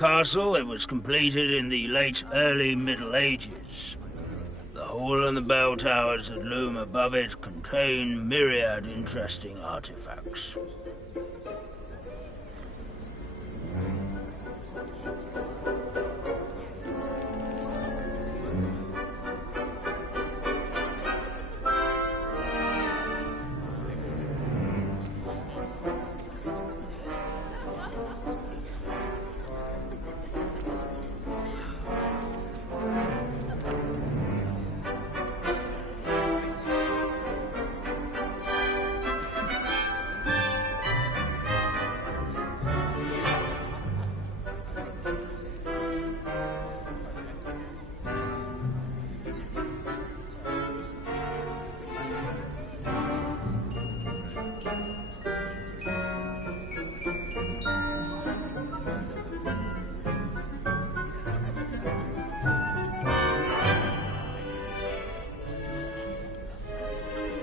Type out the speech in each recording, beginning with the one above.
Castle, it was completed in the late early Middle Ages. The hall and the bell towers that loom above it contain myriad interesting artifacts.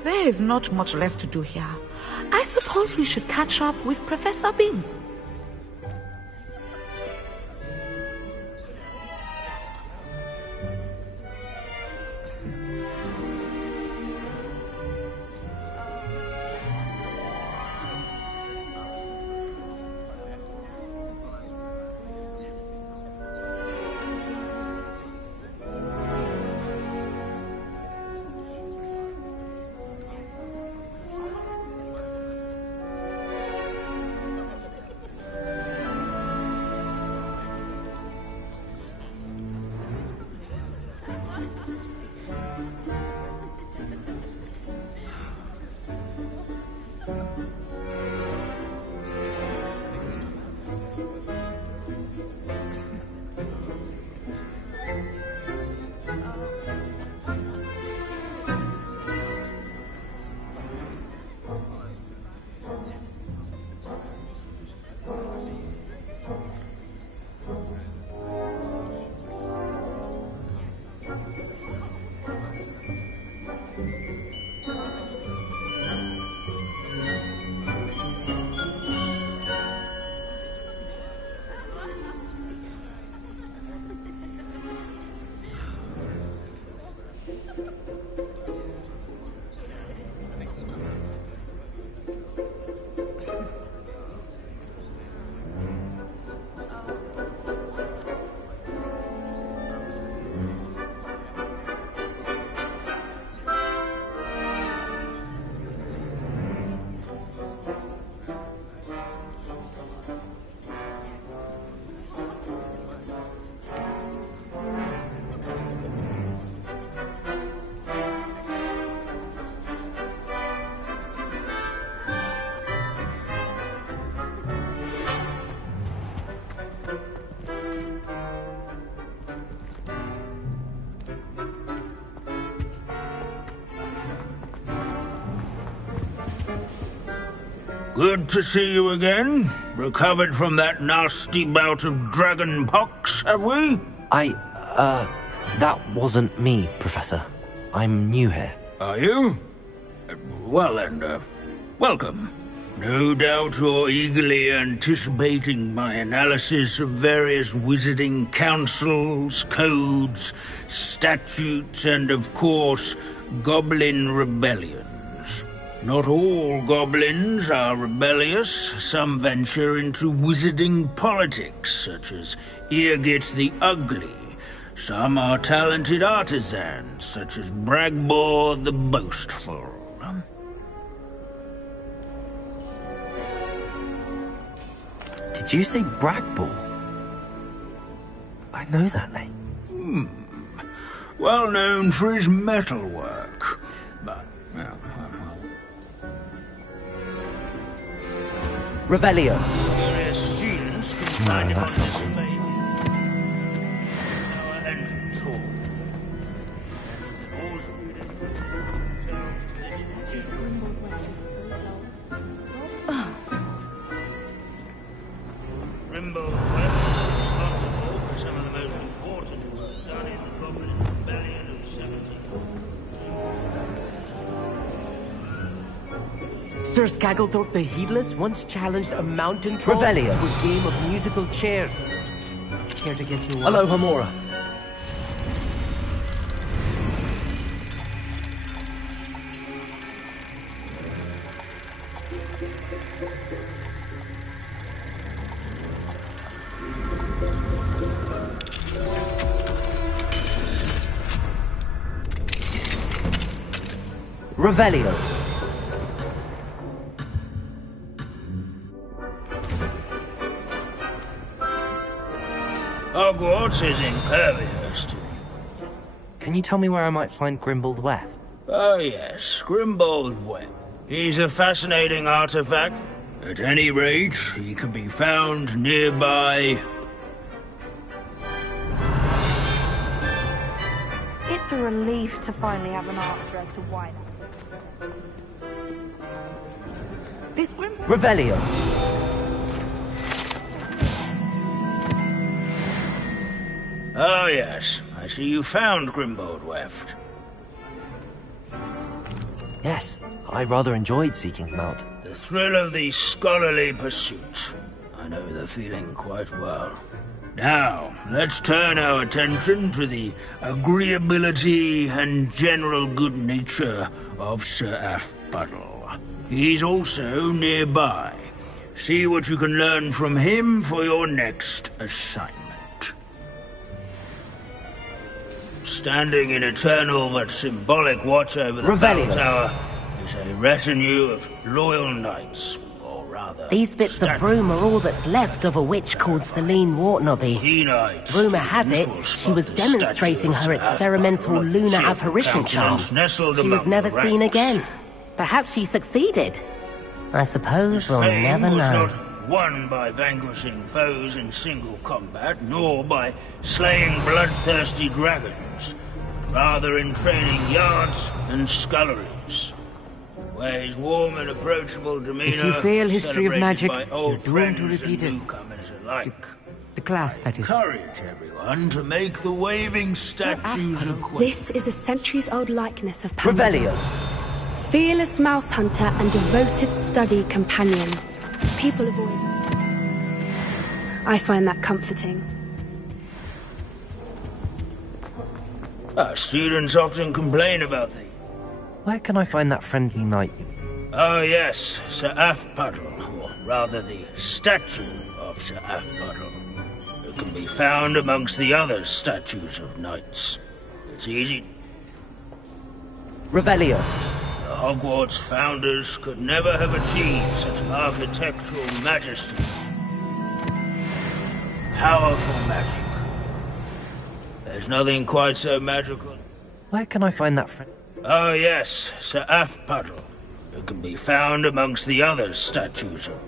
There is not much left to do here. I suppose we should catch up with Professor Beans. Good to see you again. Recovered from that nasty bout of dragon pox, have we? That wasn't me, Professor. I'm new here. Are you? Well then, welcome. No doubt you're eagerly anticipating my analysis of various wizarding councils, codes, statutes, and of course, goblin rebellions. Not all goblins are rebellious. Some venture into wizarding politics, such as Eargit the Ugly. Some are talented artisans, such as Bragbor the Boastful. Did you say Bragbor? I know that name. Well known for his metalwork. But, well. Revelio. Various students can find that's not cool. our entrance hall. All Rimbo West is responsible for some of the most important work done in the Goblin Rebellion of 17. Sir Skagglethorpe the Heedless once challenged a mountain troll Revelio. to a game of musical chairs. care to guess who? Hello, Hamura. Revelio. Hogwarts is impervious to... Can you tell me where I might find Grimbled Weft? Oh yes, Grimbold Web. He's a fascinating artifact. At any rate, he can be found nearby. It's a relief to finally have an answer as to why. This Revelio. Oh yes, I see you found Grimbold Weft. Yes, I rather enjoyed seeking him out. The thrill of the scholarly pursuit. I know the feeling quite well. Now, let's turn our attention to the agreeability and general good nature of Sir Aphpuddle. He's also nearby. See what you can learn from him for your next assignment. Standing in eternal but symbolic watch over the bell tower is a retinue of loyal knights, or rather... These bits of broom are all that's left of a witch called Celine Wartnaby. Rumour has it she was demonstrating her experimental lunar apparition charm. She was never seen again. Perhaps she succeeded. I suppose we'll never know. Not won by vanquishing foes in single combat, nor by slaying bloodthirsty dragons, but rather in training yards and sculleries, where his warm and approachable demeanor, If you fail History of Magic, you're doomed to repeat it. The class, that is. Encourage everyone to make the waving statues acquainted. This is a centuries-old likeness of Pamela. Revelio. Fearless mouse hunter and devoted study companion. People avoid. I find that comforting. Our students often complain about thee. Where can I find that friendly knight? Oh yes, Sir Aphpuddle, or rather the statue of Sir Aphpuddle. It can be found amongst the other statues of knights. It's easy. Revelio. The Hogwarts founders could never have achieved such architectural majesty. Powerful magic. There's nothing quite so magical. Where can I find that friend? Oh yes, Sir Aphpuddle. It can be found amongst the other statues of...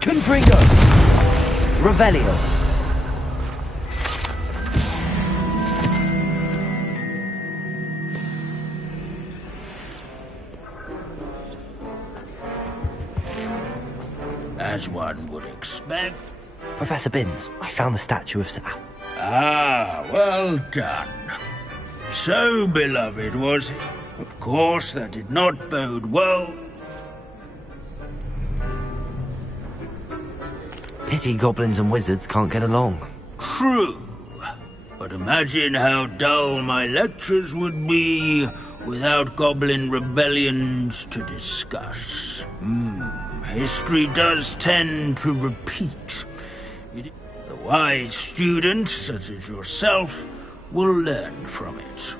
Confringo! Revelio. As one would expect. Professor Binns, I found the statue of Sir Aphpuddle. Ah, well done. So beloved was it. Of course, that did not bode well. Pity goblins and wizards can't get along. True. But imagine how dull my lectures would be without goblin rebellions to discuss. History does tend to repeat. The wise student, such as yourself, will learn from it.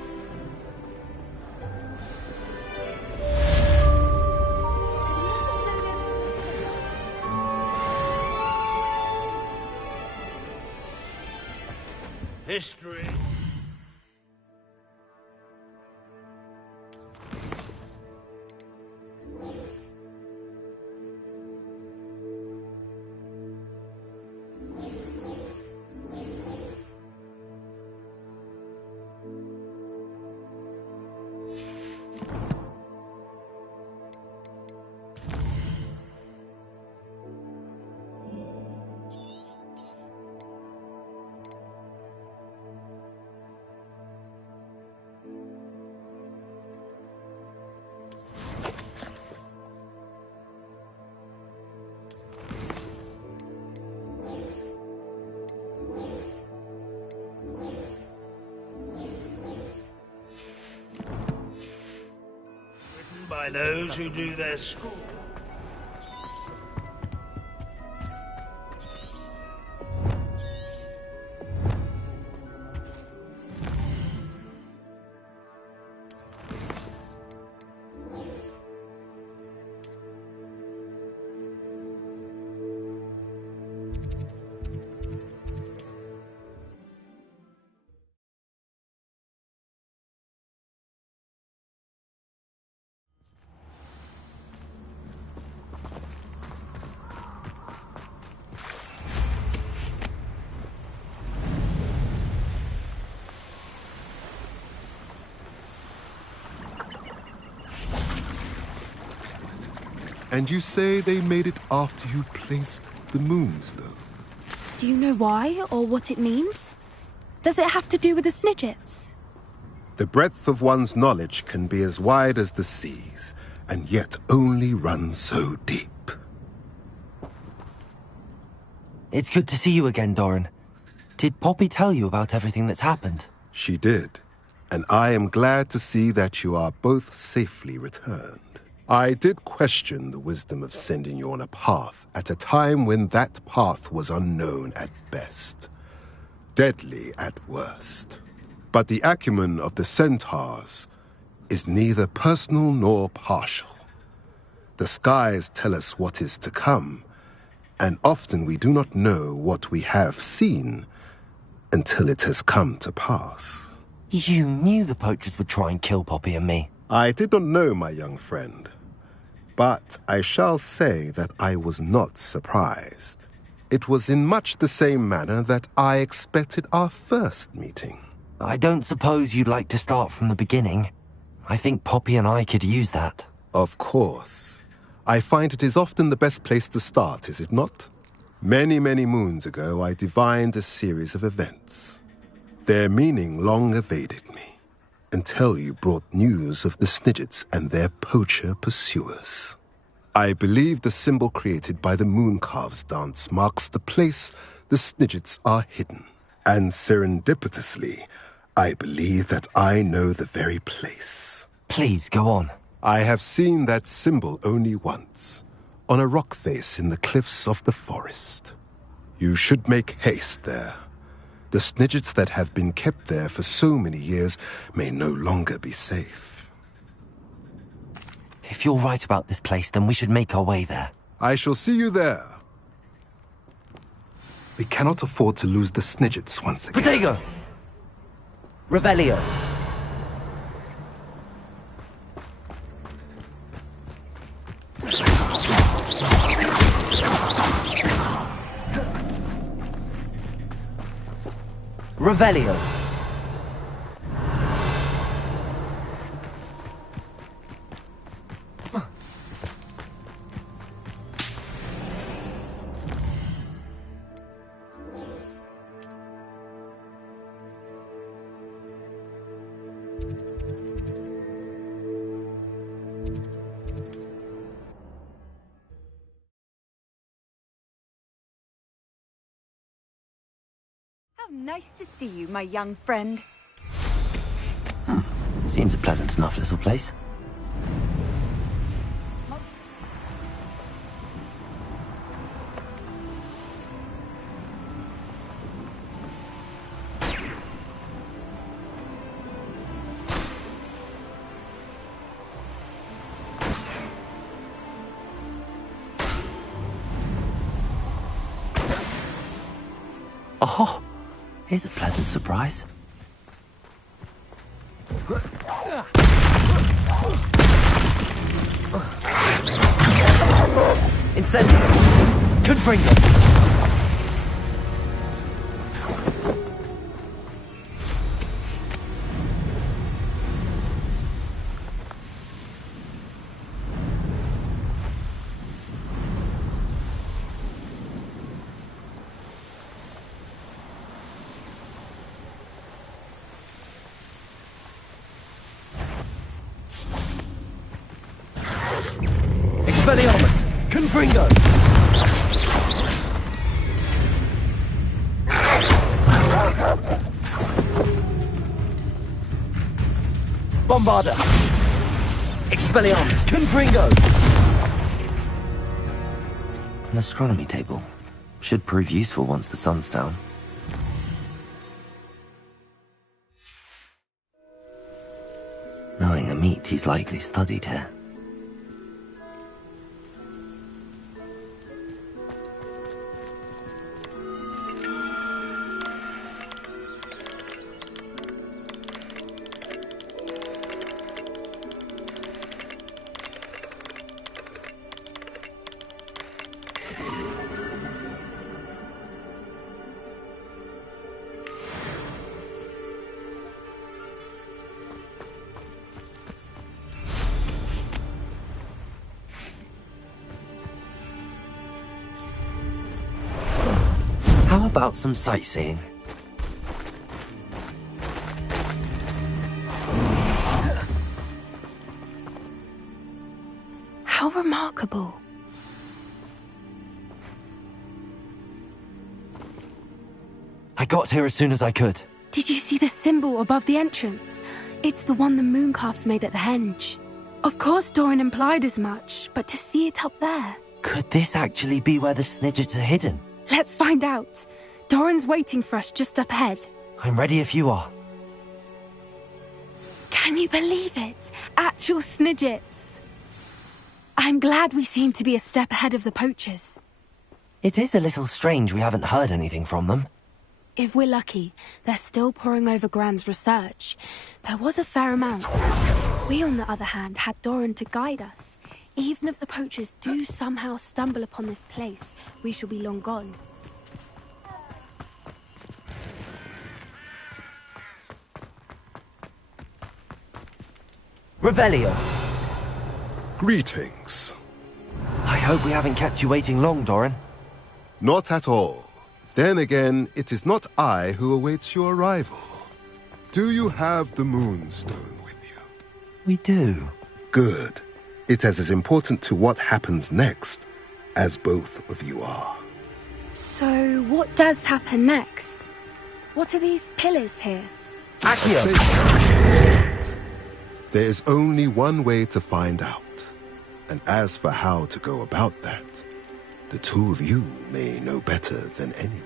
History. by those who do their school. And you say they made it after you placed the moonstone? Do you know why or what it means? Does it have to do with the Snidgets? The breadth of one's knowledge can be as wide as the seas, and yet only run so deep. It's good to see you again, Doran. Did Poppy tell you about everything that's happened? She did, and I am glad to see that you are both safely returned. I did question the wisdom of sending you on a path at a time when that path was unknown at best, deadly at worst. But the acumen of the centaurs is neither personal nor partial. The skies tell us what is to come, and often we do not know what we have seen until it has come to pass. You knew the poachers would try and kill Poppy and me. I did not know, my young friend. But I shall say that I was not surprised. It was in much the same manner that I expected our first meeting. I don't suppose you'd like to start from the beginning. I think Poppy and I could use that. Of course. I find it is often the best place to start, is it not? Many, many moons ago, I divined a series of events. Their meaning long evaded me, until you brought news of the Snidgets and their poacher pursuers. I believe the symbol created by the Mooncalves dance marks the place the Snidgets are hidden. And serendipitously, I believe that I know the very place. Please, go on. I have seen that symbol only once, on a rock face in the cliffs of the forest. You should make haste there. The Snidgets that have been kept there for so many years may no longer be safe. If you're right about this place, then we should make our way there. I shall see you there. We cannot afford to lose the Snidgets once again. Protego! Revelio! Revelio. Nice to see you, my young friend. Seems a pleasant enough little place. Oh! Here's a pleasant surprise. Incendio! Confringo! Expelliarmus! Confringo! Bombarda! Expelliarmus! Confringo! An astronomy table. Should prove useful once the sun's down. Knowing a meat, he's likely studied here. How about some sightseeing? How remarkable. I got here as soon as I could. Did you see the symbol above the entrance? It's the one the mooncalfs made at the henge. Of course Doran implied as much, but to see it up there... Could this actually be where the Snidgets are hidden? Let's find out. Doran's waiting for us just up ahead. I'm ready if you are. Can you believe it? Actual Snidgets. I'm glad we seem to be a step ahead of the poachers. It is a little strange we haven't heard anything from them. If we're lucky, they're still poring over Gran's research. There was a fair amount. We, on the other hand, had Doran to guide us. Even if the poachers do somehow stumble upon this place, we shall be long gone. Revelio! Greetings. I hope we haven't kept you waiting long, Doran. Not at all. Then again, it is not I who awaits your arrival. Do you have the Moonstone with you? We do. Good. It is as important to what happens next as both of you are. So, what does happen next? What are these pillars here? Accio! There is only one way to find out. And as for how to go about that, the two of you may know better than anyone.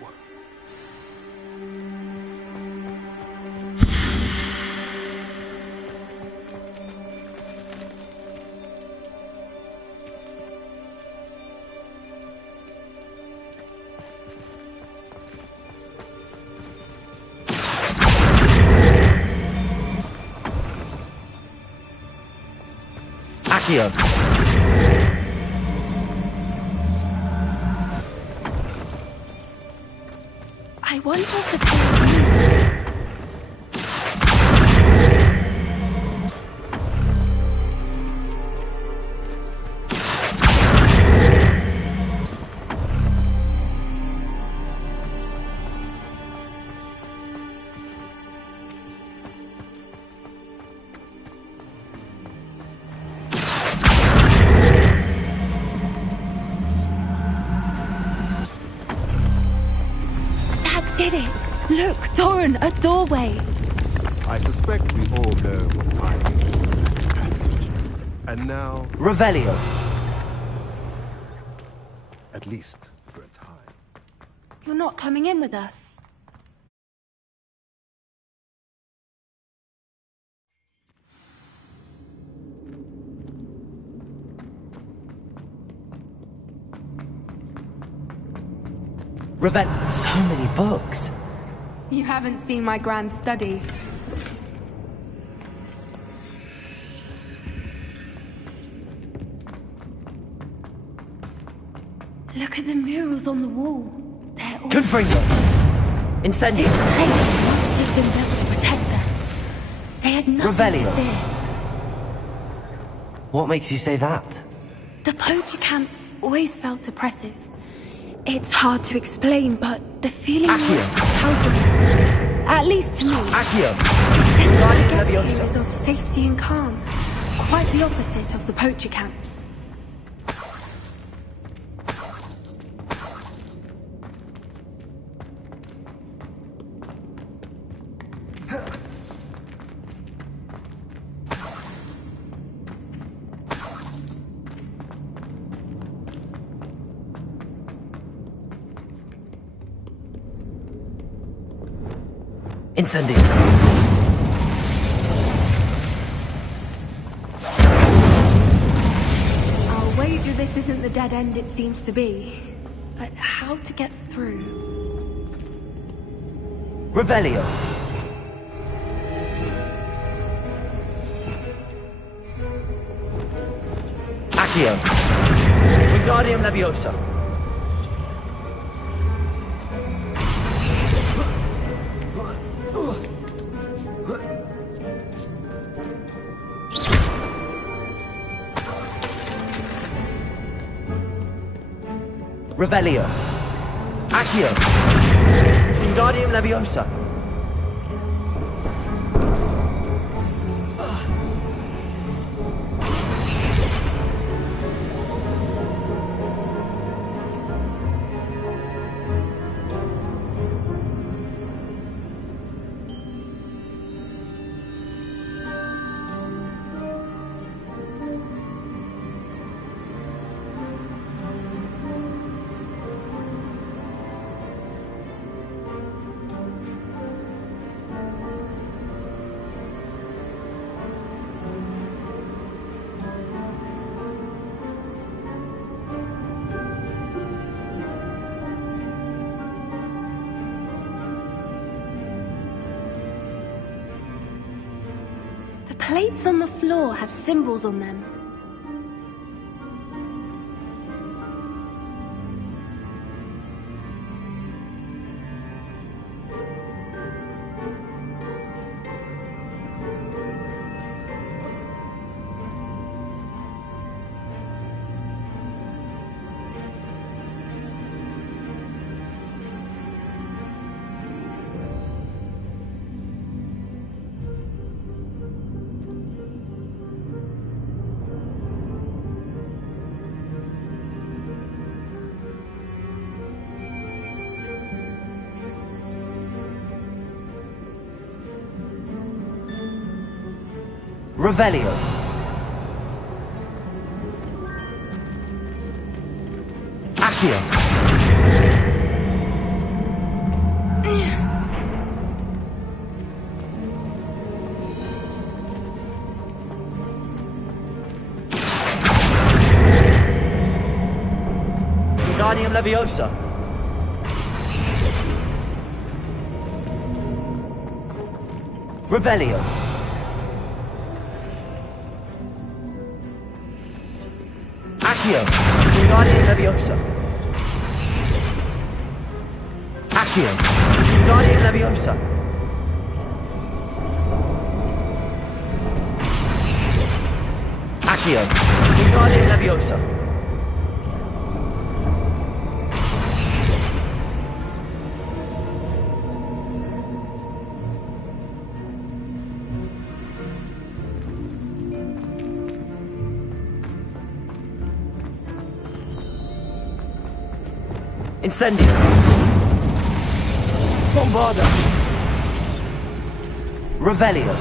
Accio! I wonder if the pillars moved. Did it! Look, Doran, a doorway! I suspect we all know what lies in that passage. And now... Revelio! At least for a time. You're not coming in with us. So many books. You haven't seen my grand study. Look at the murals on the wall. They're all... Confringo! Incendio! This place must have been built to protect them. They had nothing Revelio. to fear. What makes you say that? The poacher camps always felt oppressive. It's hard to explain, but the feeling was palpable. At least to me. Accio! The sense I get here is of safety and calm. Quite the opposite of the poacher camps. Incendio. I'll wager this isn't the dead end it seems to be. But how to get through? Revelio. Accio. Wingardium Leviosa. Revelio. Accio. Wingardium Leviosa. The plates on the floor have symbols on them. Revelio. Accio. Wingardium Leviosa. Revelio. Accio. Wingardium Leviosa. Accio. Wingardium Leviosa. Accio. Wingardium Leviosa. Incendio. Bombarda. Revelio.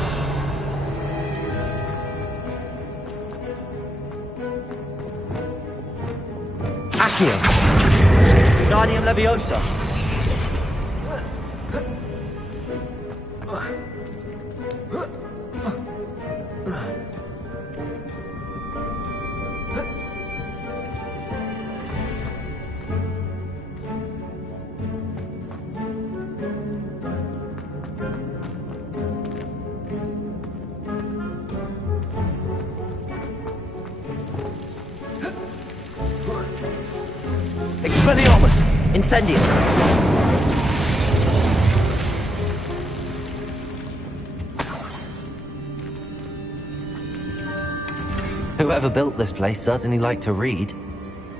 Accio. Wingardium Leviosa. Expelliarmus! Incendio! Whoever built this place certainly liked to read.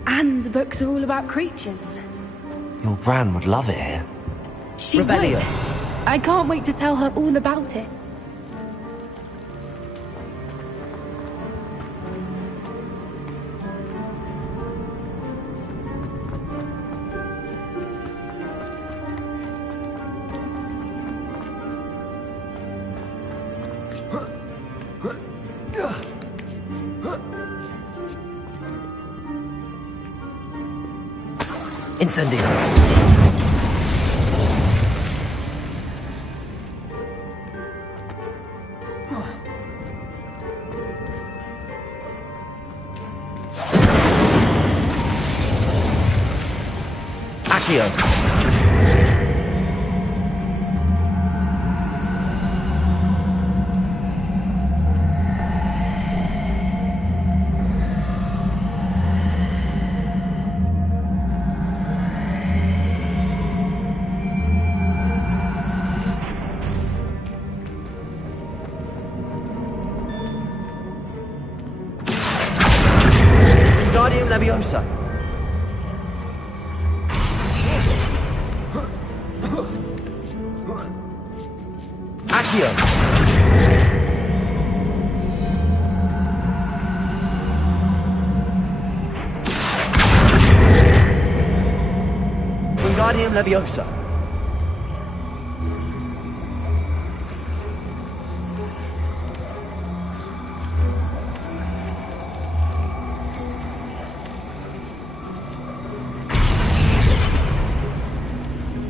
And the books are all about creatures. Your Gran would love it here. She Revelio. would. I can't wait to tell her all about it. Incendio. Accio. Wingardium Leviosa. Accio. Wingardium Leviosa.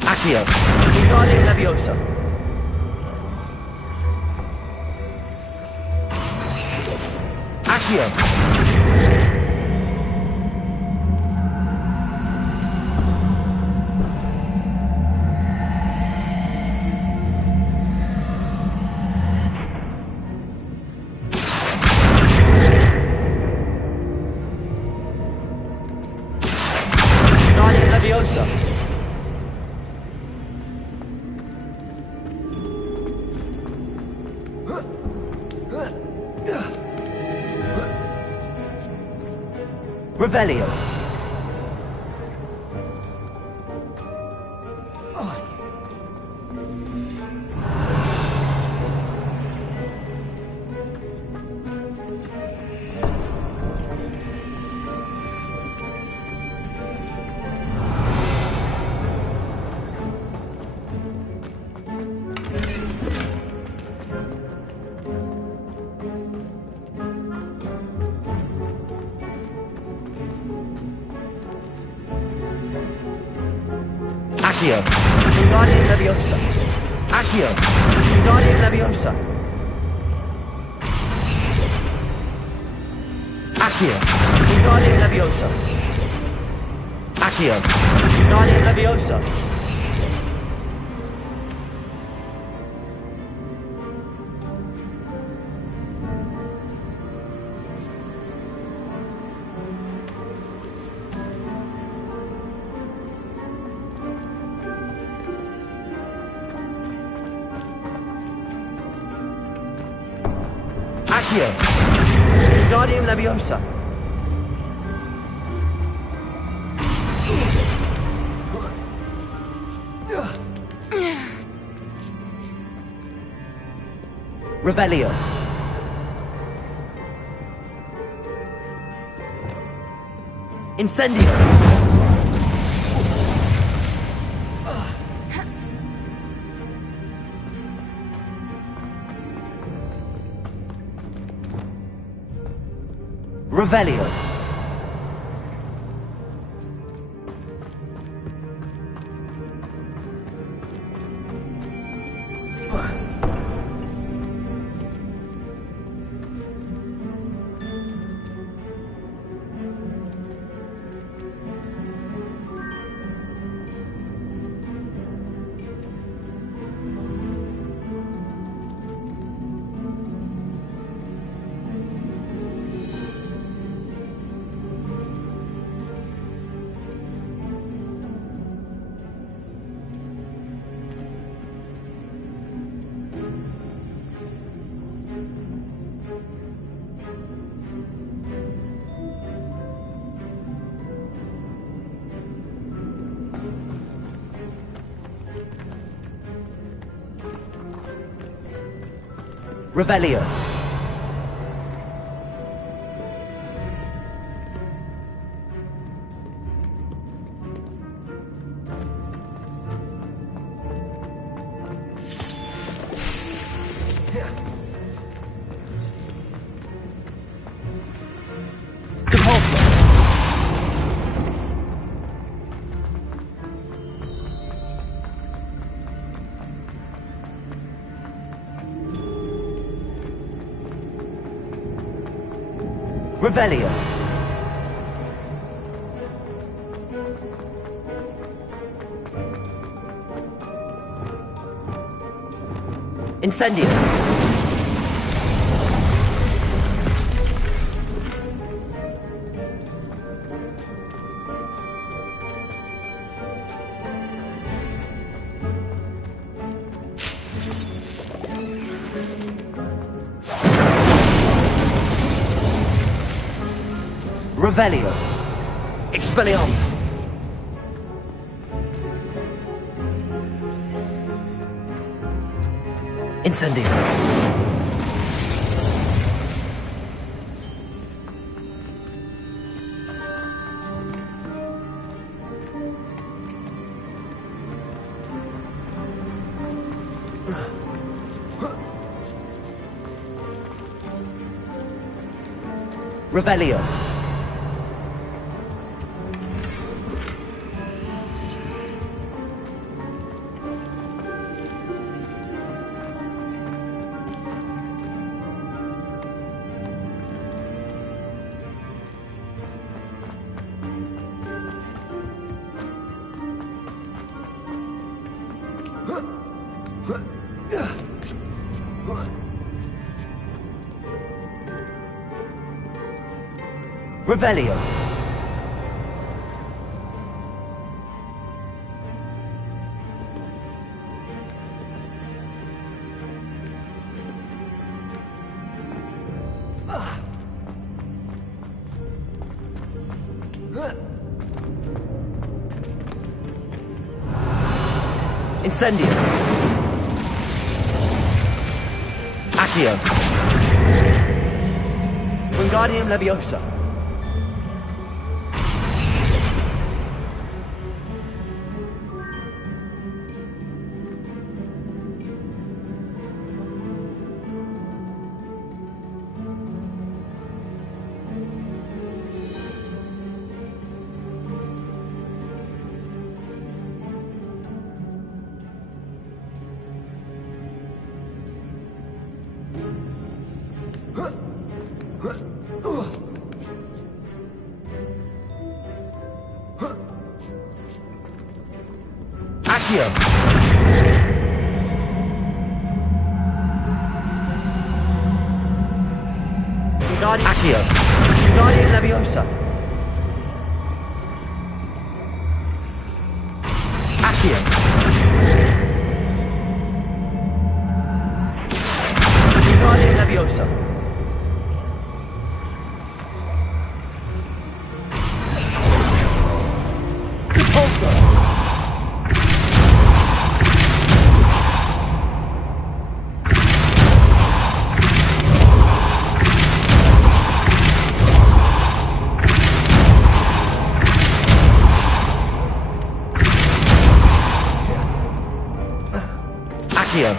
Accio. Wingardium Leviosa. Accio. Wingardium Leviosa. Revelio. Accio. Wingardium Leviosa. Accio. Wingardium Leviosa. Accio. Wingardium Leviosa. Accio. Wingardium Leviosa. Accio. Wingardium Leviosa. Revelio. Incendio. Revelio. Revelio. Revelio. Incendio. Revelio. Expelliarmus. Incendio. Revelio. Revelio. Incendio. Accio. Wingardium Leviosa. Accio. Accio. Wingardium Leviosa. Accio. Wingardium Leviosa. Compulso. Accio.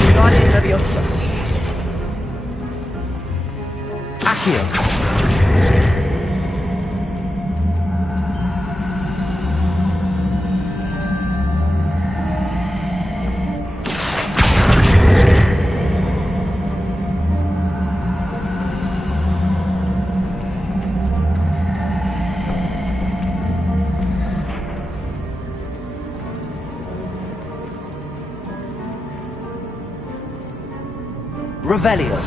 Wingardium Leviosa. Accio. Revelio.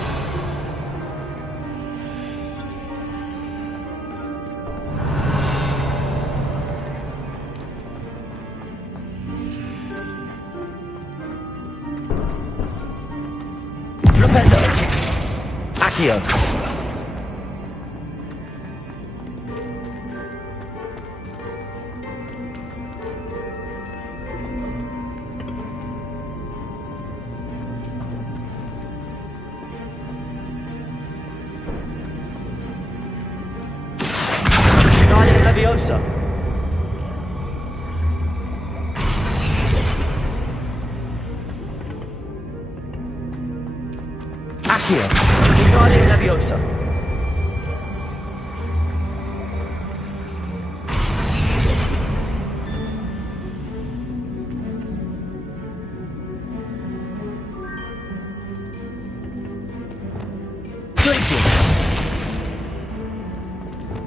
Flipendo. Accio. Wingardium Leviosa. Accio. Leviosa.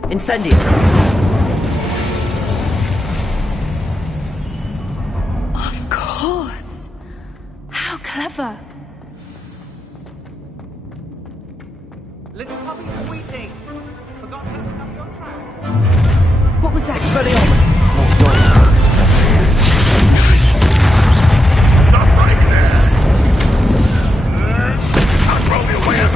Incendio. Of course. How clever. Little puppy sweeting. Forgot to open up your trap. What was that? Expelliarmus. Stop right there! I'll throw you away as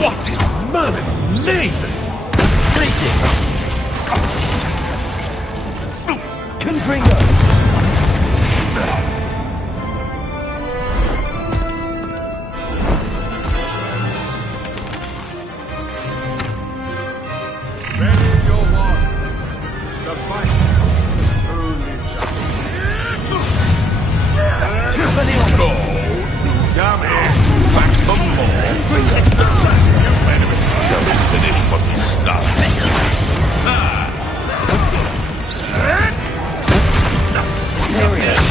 what in Merlin's name? Places. Confringo. Ready your wands. The fight is only just. Go to Yami. Back for more. You enemies don't finish what you start. There it is.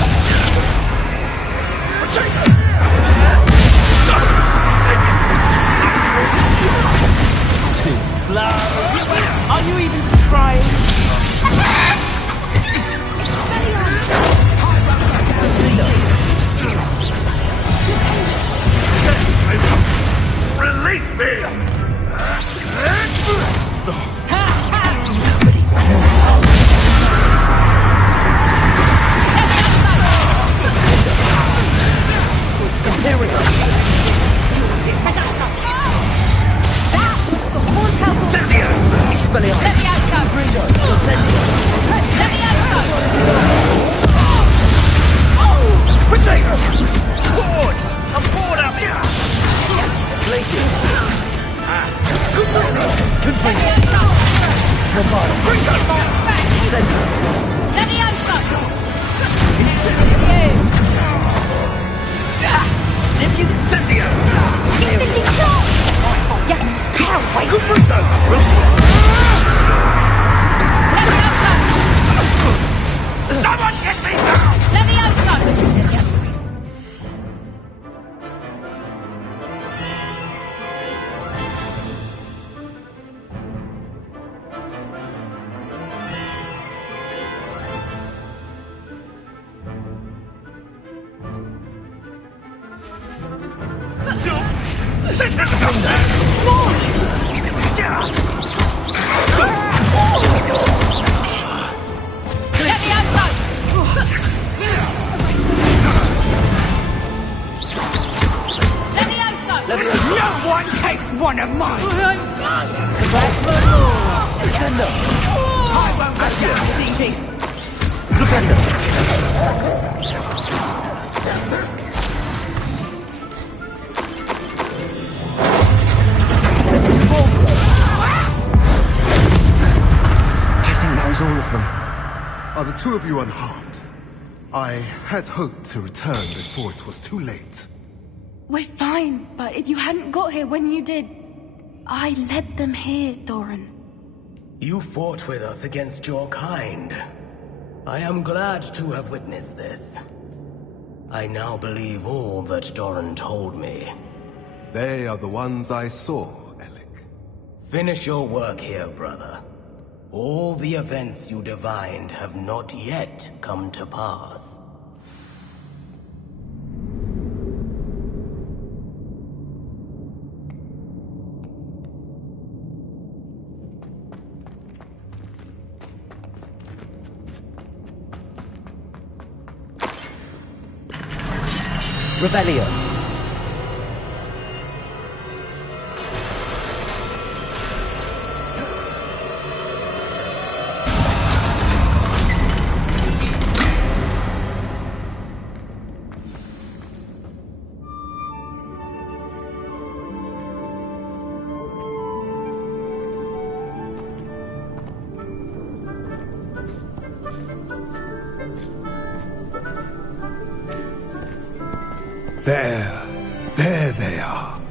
Too slow. Are you even trying? Release me! Are the two of you unharmed? I had hoped to return before it was too late. We're fine, but if you hadn't got here when you did, I led them here, Doran. You fought with us against your kind. I am glad to have witnessed this. I now believe all that Doran told me. They are the ones I saw, Alec. Finish your work here, brother. All the events you divined have not yet come to pass. Revelio. There they are.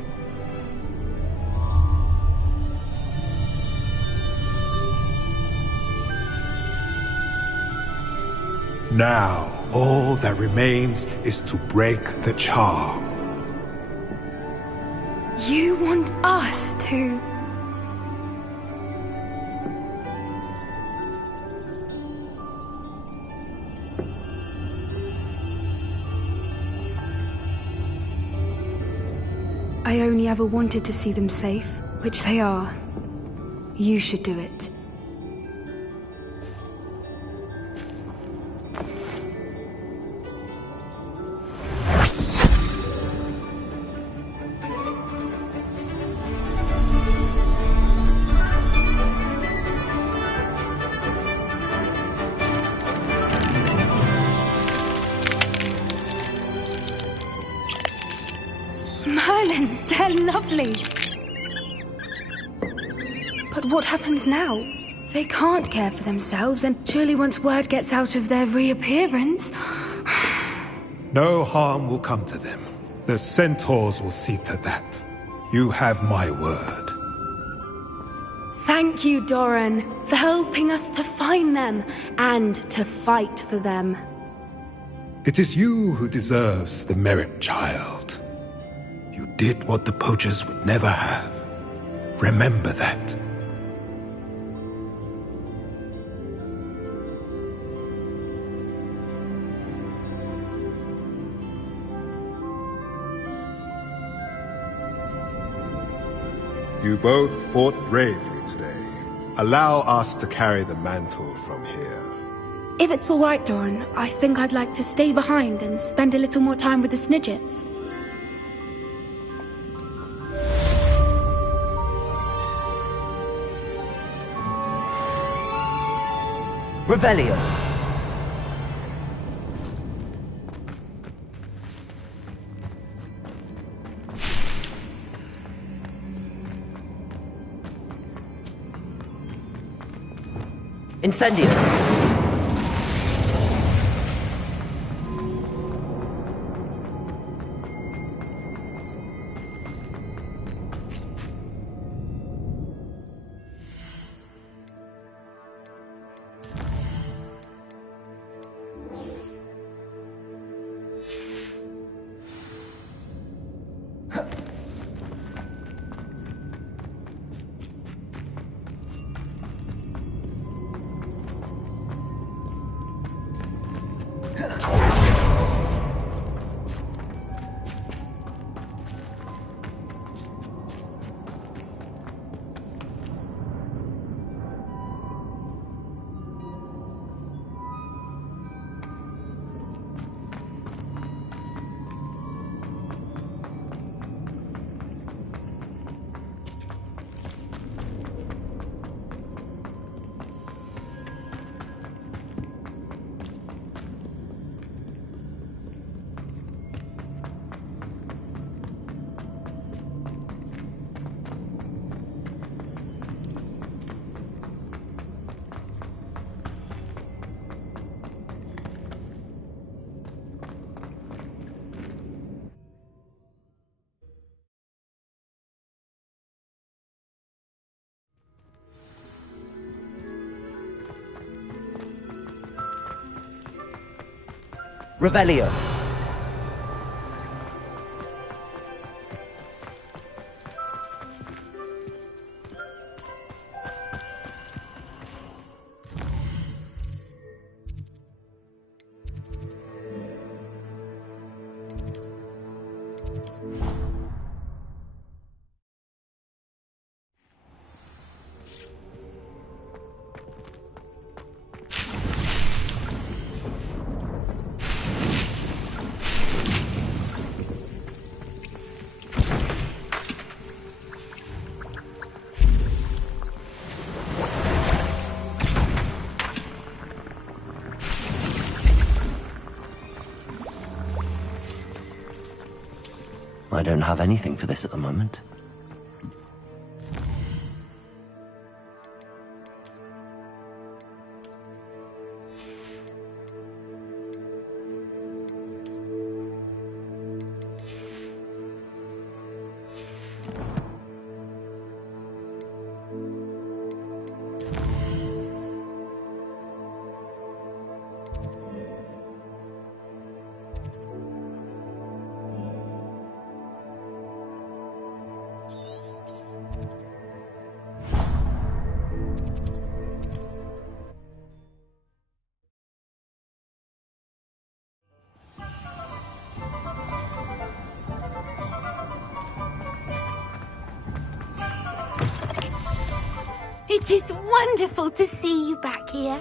Now, all that remains is to break the charm. You want us to... I only ever wanted to see them safe, which they are. You should do it. Merlin, they're lovely. But what happens now? They can't care for themselves, and surely once word gets out of their reappearance... No harm will come to them. The centaurs will see to that. You have my word. Thank you, Doran, for helping us to find them, and to fight for them. It is you who deserves the merit, child. You did what the poachers would never have. Remember that. You both fought bravely today. Allow us to carry the mantle from here. If it's all right, Doran, I think I'd like to stay behind and spend a little more time with the Snidgets. Revelio. Incendio. Revelio. I don't have anything for this at the moment. It is wonderful to see you back here.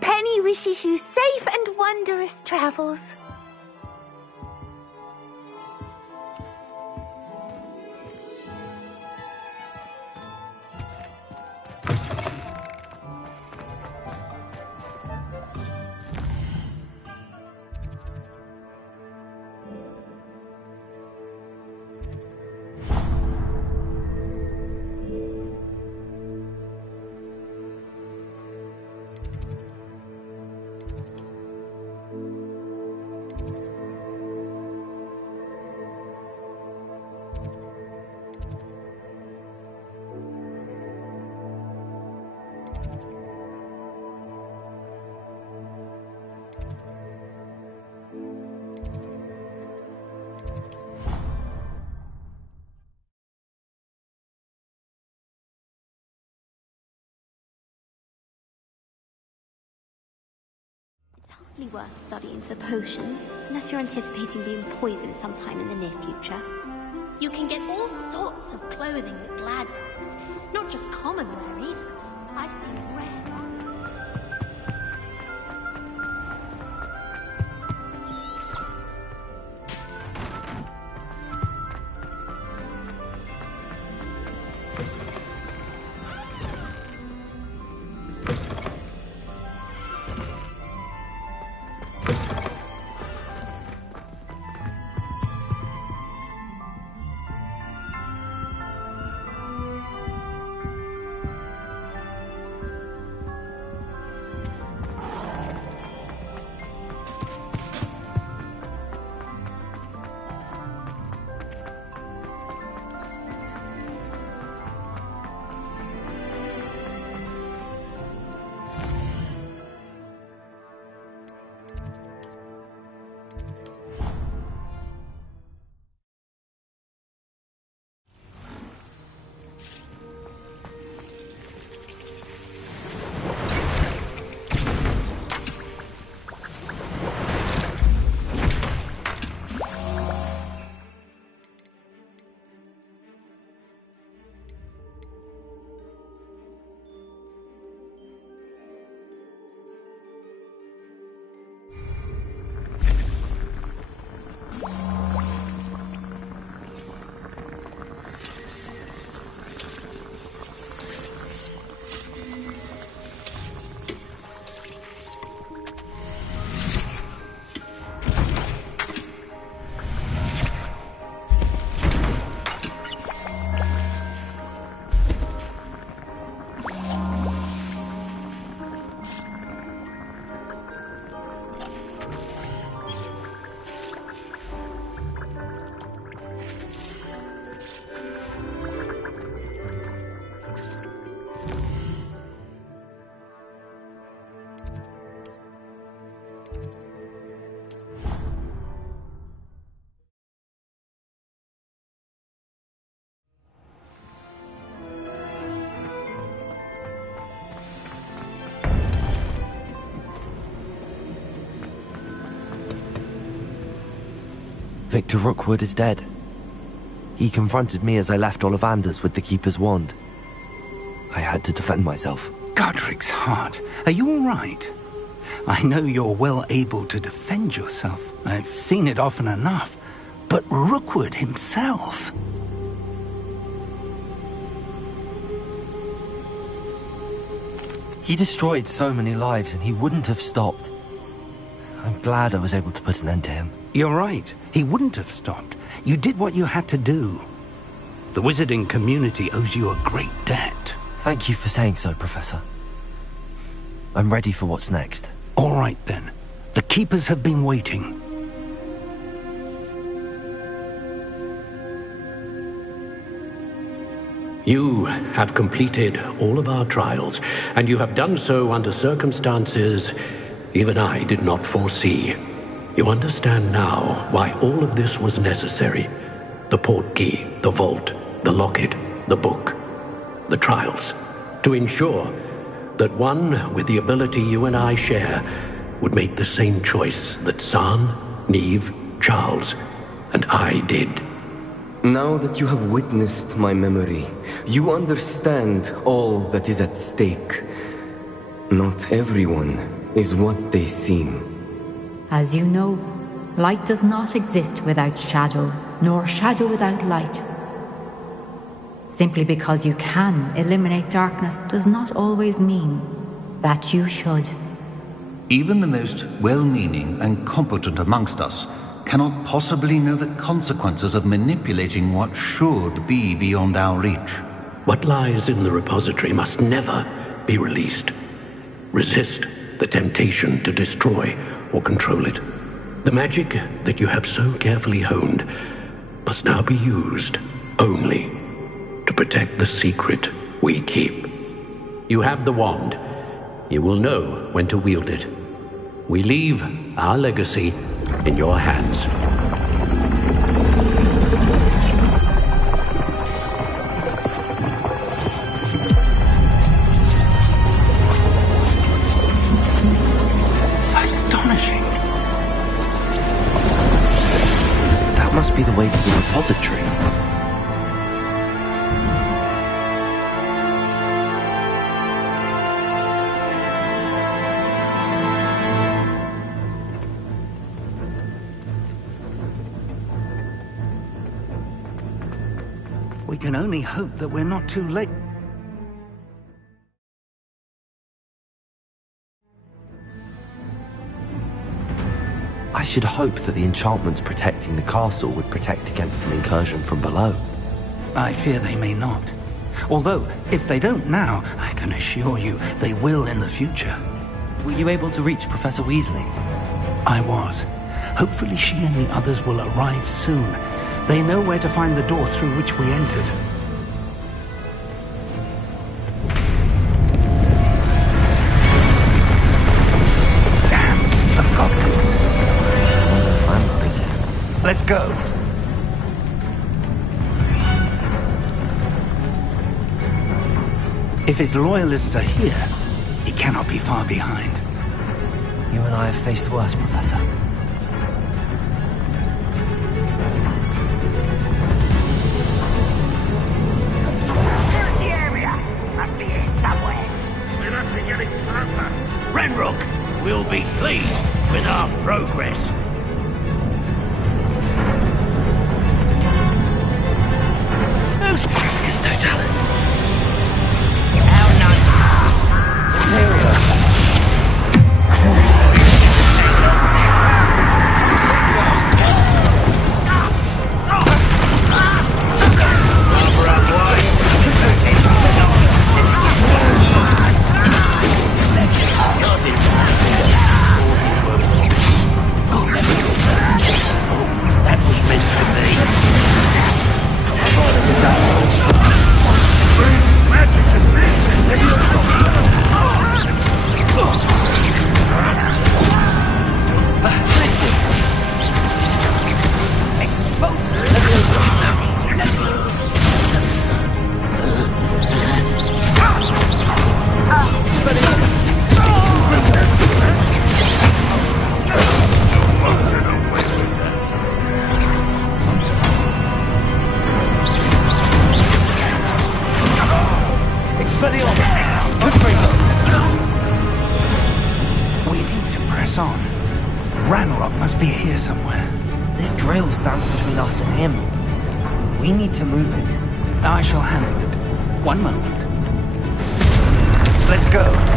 Penny wishes you safe and wondrous travels. Hardly worth studying for potions, unless you're anticipating being poisoned sometime in the near future. You can get all sorts of clothing with glad rags, not just common wear either. I've seen rare ones. Victor Rookwood is dead. He confronted me as I left Ollivander's with the Keeper's wand. I had to defend myself. Godric's heart. Are you all right? I know you're well able to defend yourself. I've seen it often enough. But Rookwood himself... He destroyed so many lives and he wouldn't have stopped. I'm glad I was able to put an end to him. You're right. He wouldn't have stopped. You did what you had to do. The wizarding community owes you a great debt. Thank you for saying so, Professor. I'm ready for what's next. All right, then. The Keepers have been waiting. You have completed all of our trials, and you have done so under circumstances even I did not foresee. You understand now why all of this was necessary. The portkey, the vault, the locket, the book, the trials. To ensure that one with the ability you and I share would make the same choice that San, Neve, Charles, and I did. Now that you have witnessed my memory, you understand all that is at stake. Not everyone is what they seem. As you know, light does not exist without shadow, nor shadow without light. Simply because you can eliminate darkness does not always mean that you should. Even the most well-meaning and competent amongst us cannot possibly know the consequences of manipulating what should be beyond our reach. What lies in the repository must never be released. Resist the temptation to destroy or control it. The magic that you have so carefully honed must now be used only to protect the secret we keep. You have the wand. You will know when to wield it. We leave our legacy in your hands. Astonishing. That must be the way to the repository. We can only hope that we're not too late. I should hope that the enchantments protecting the castle would protect against an incursion from below. I fear they may not. Although, if they don't now, I can assure you they will in the future. Were you able to reach Professor Weasley? I was. Hopefully she and the others will arrive soon. They know where to find the door through which we entered. Damn, the goblins. I wonder if Andor is here. Let's go. If his loyalists are here, he cannot be far behind. You and I have faced worse, Professor. Renrook will be pleased with our progress. Those crackers don't tell us. How Ranrock must be here somewhere. This drill stands between us and him. We need to move it. I shall handle it. One moment. Let's go.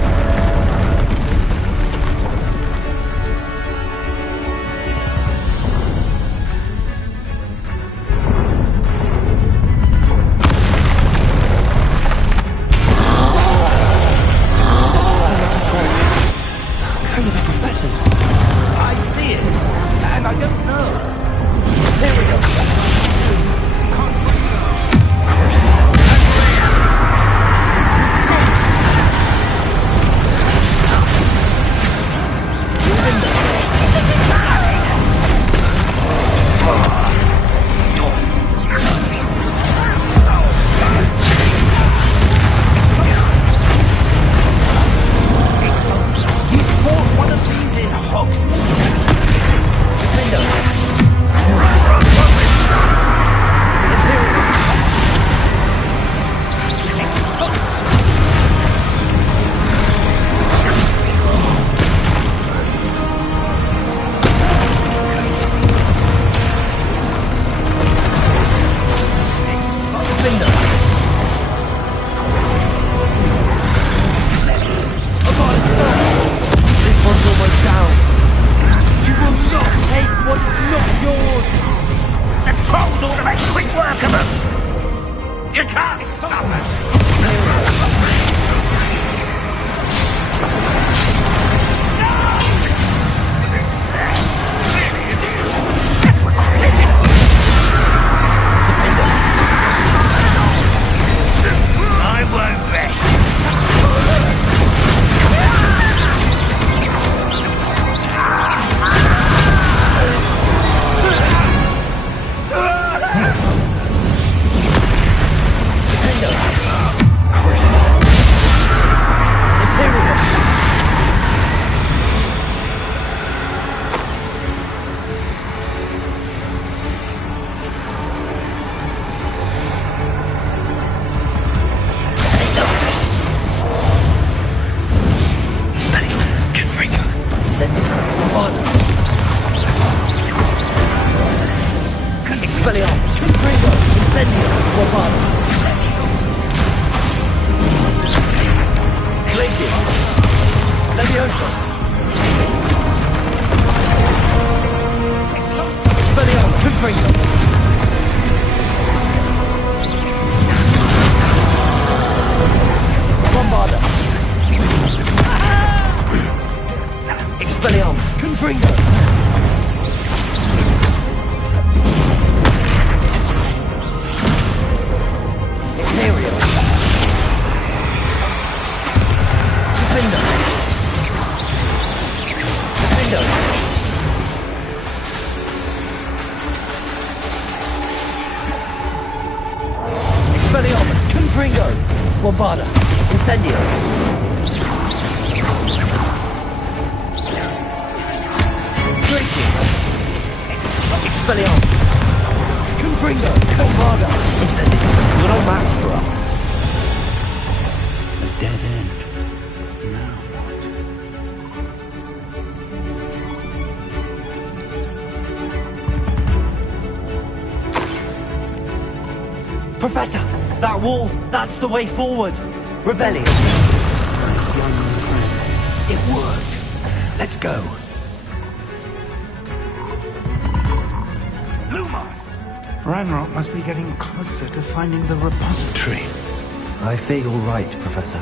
Professor, that wall, that's the way forward. Revelio. It worked. Let's go. Lumos! Ranrock must be getting closer to finding the repository. I fear you're right, Professor.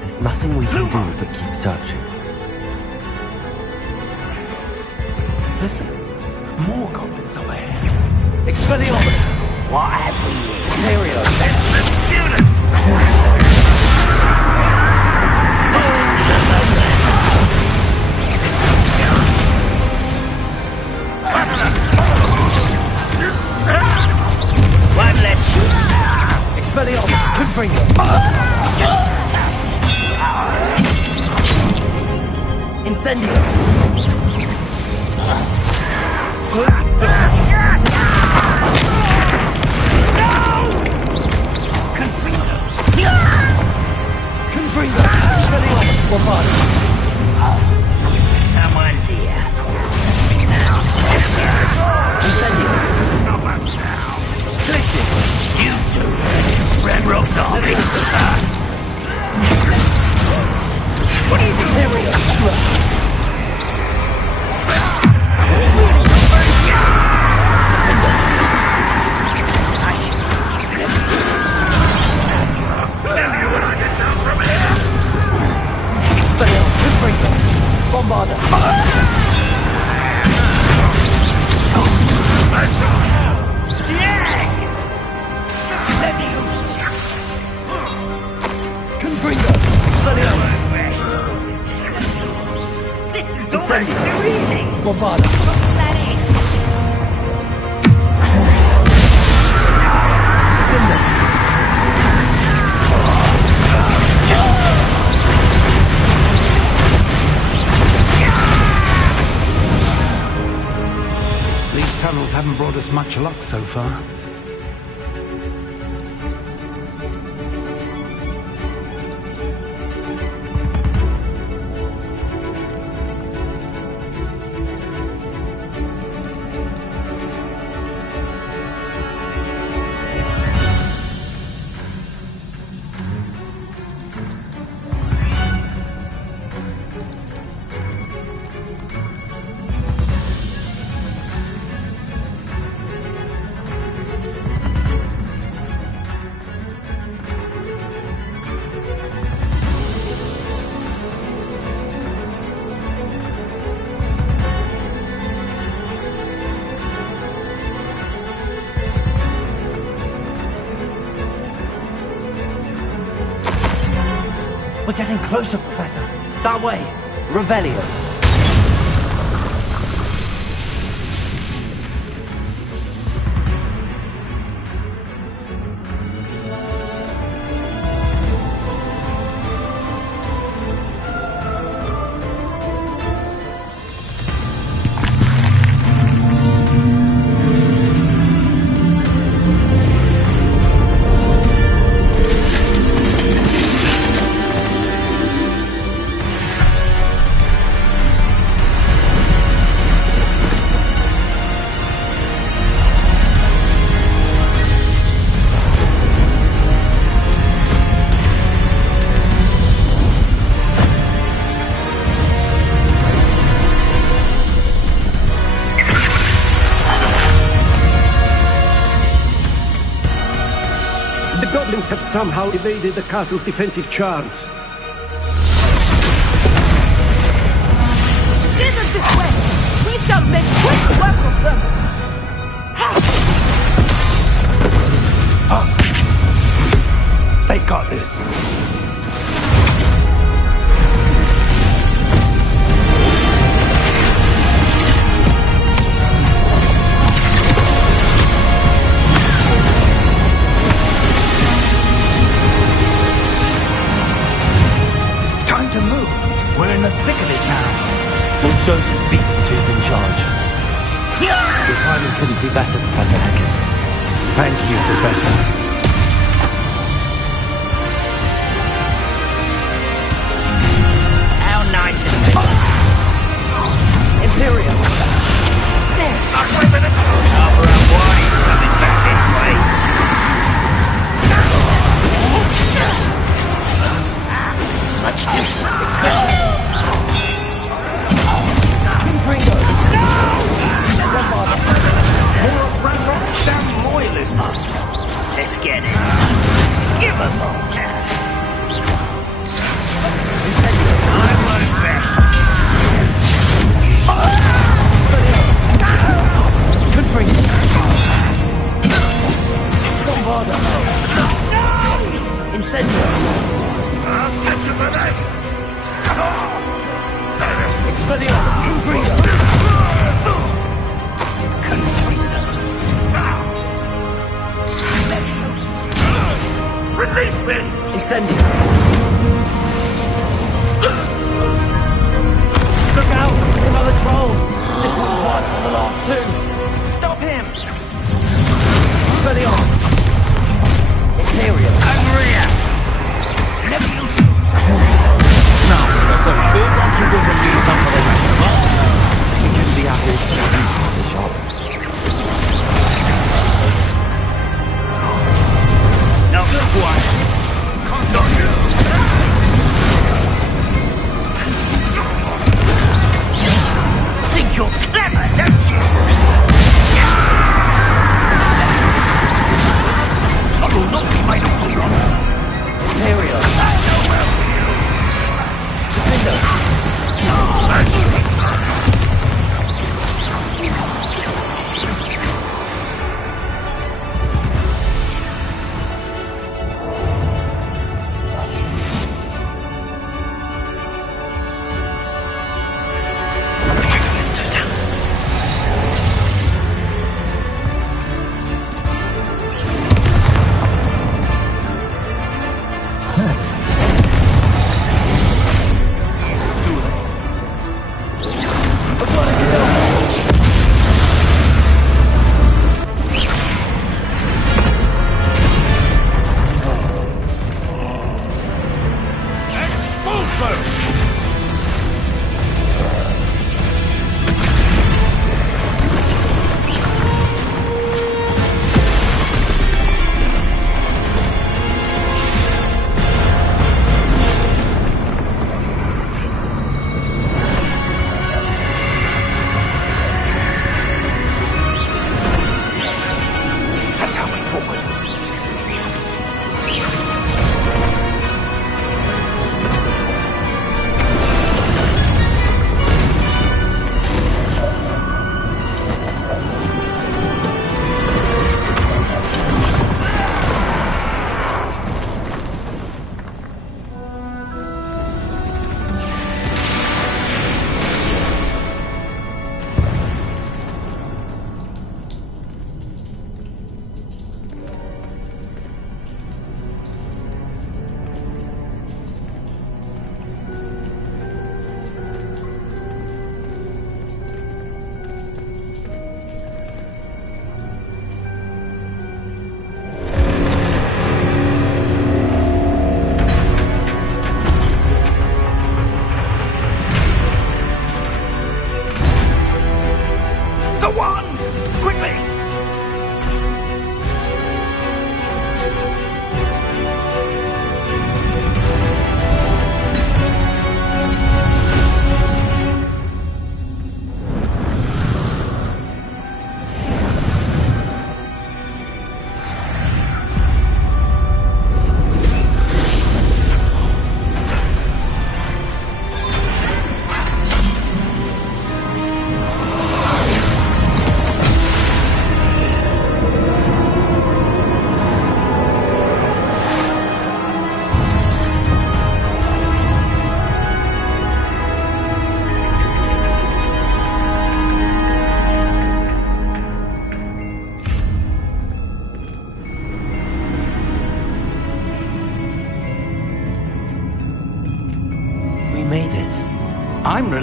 There's nothing we can do but keep searching. Listen, more goblins over here. Expelliarmus! What have we here? Imperio! The student! One left. Expelliarmus! Confringo! Incendio! Someone's here. These tunnels haven't brought us much luck so far. We're getting closer, Professor. That way. Revelio. Have somehow evaded the castle's defensive charms. Steer them this way! We shall make quick work of them! They got this. We're in the thick of it now. We'll show these beasts who's in charge. Your timing couldn't be better, Professor Hecat. Thank you, Professor. How nice of you. Imperial. There. Harbour and White's coming back this way. Much too slow. Damn loyalism. Let's get it. Give us all cash. I won't rest. Good for you. Bombarda. No! Incendio. Expelliarmus. Release me! Incendio. Look out! Another troll! This one's worse than the last two! Stop him! Expelliarmus. Imperial. Angria! No, that's a fair bunch you're going to leave some for the rest of us. We can see apples the shop. Now good one. Think you're clever, don't you? I will not be made a fool of. Imperial. I know where we are. Defender.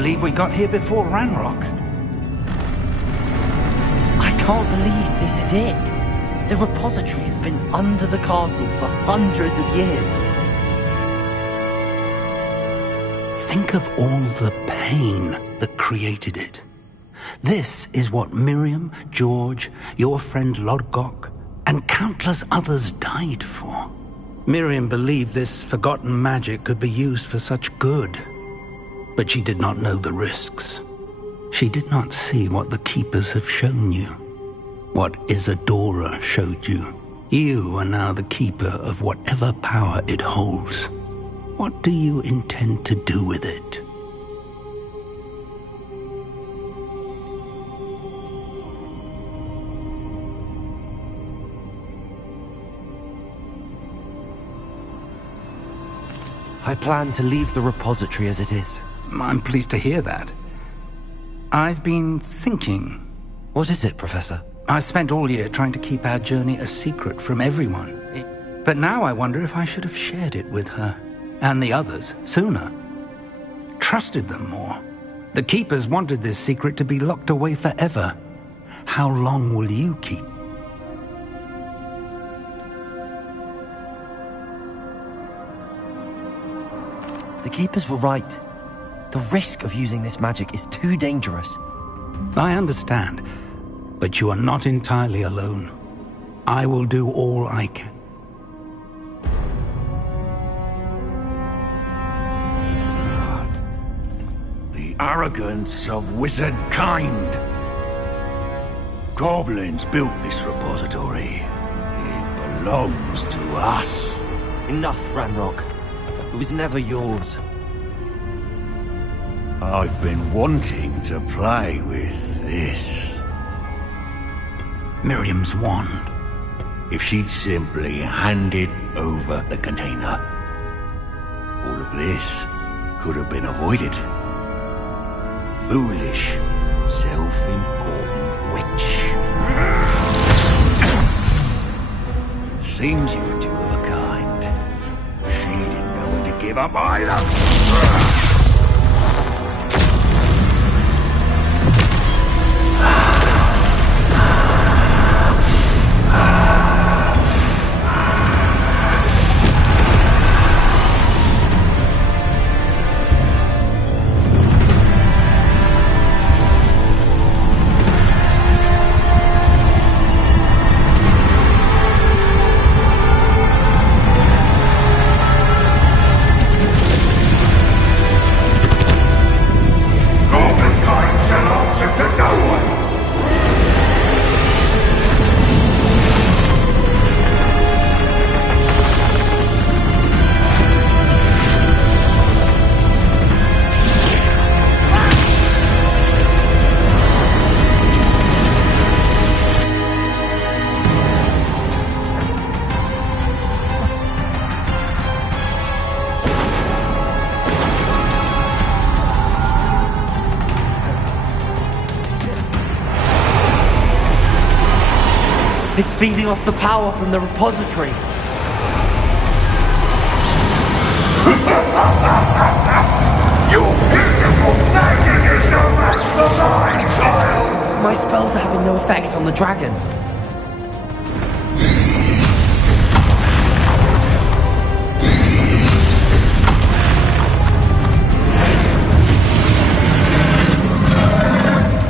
believe we got here before Ranrock. I can't believe this is it. The repository has been under the castle for hundreds of years. Think of all the pain that created it. This is what Miriam, George, your friend Lodgok, and countless others died for. Miriam believed this forgotten magic could be used for such good. But she did not know the risks. She did not see what the Keepers have shown you. What Isadora showed you. You are now the Keeper of whatever power it holds. What do you intend to do with it? I plan to leave the repository as it is. I'm pleased to hear that. I've been thinking. What is it, Professor? I spent all year trying to keep our journey a secret from everyone. But now I wonder if I should have shared it with her, and the others, sooner. Trusted them more. The Keepers wanted this secret to be locked away forever. How long will you keep? The Keepers were right. The risk of using this magic is too dangerous. I understand, but you are not entirely alone. I will do all I can. The arrogance of wizard kind. Goblins built this repository. It belongs to us. Enough, Ranrock. It was never yours. I've been wanting to play with this. Miriam's wand. If she'd simply handed over the container, all of this could have been avoided. Foolish, self-important witch. Seems you were two of a kind. She didn't know when to give up either. It's feeding off the power from the repository. Your beautiful magic is no match for mine, child! My spells are having no effect on the dragon.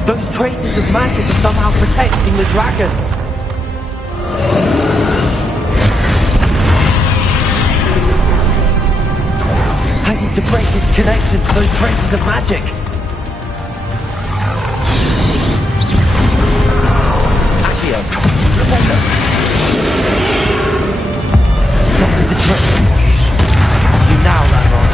Those traces of magic are somehow protecting the dragon. I need to break its connection to those traces of magic. Accio, remember. Not with the trick. You now, Ranrock.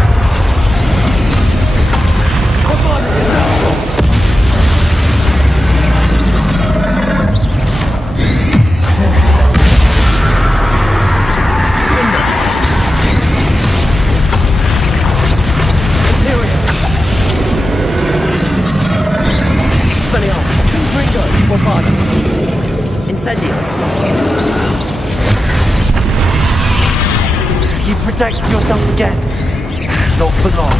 Come on, Incendio. You protected yourself again. Not for long.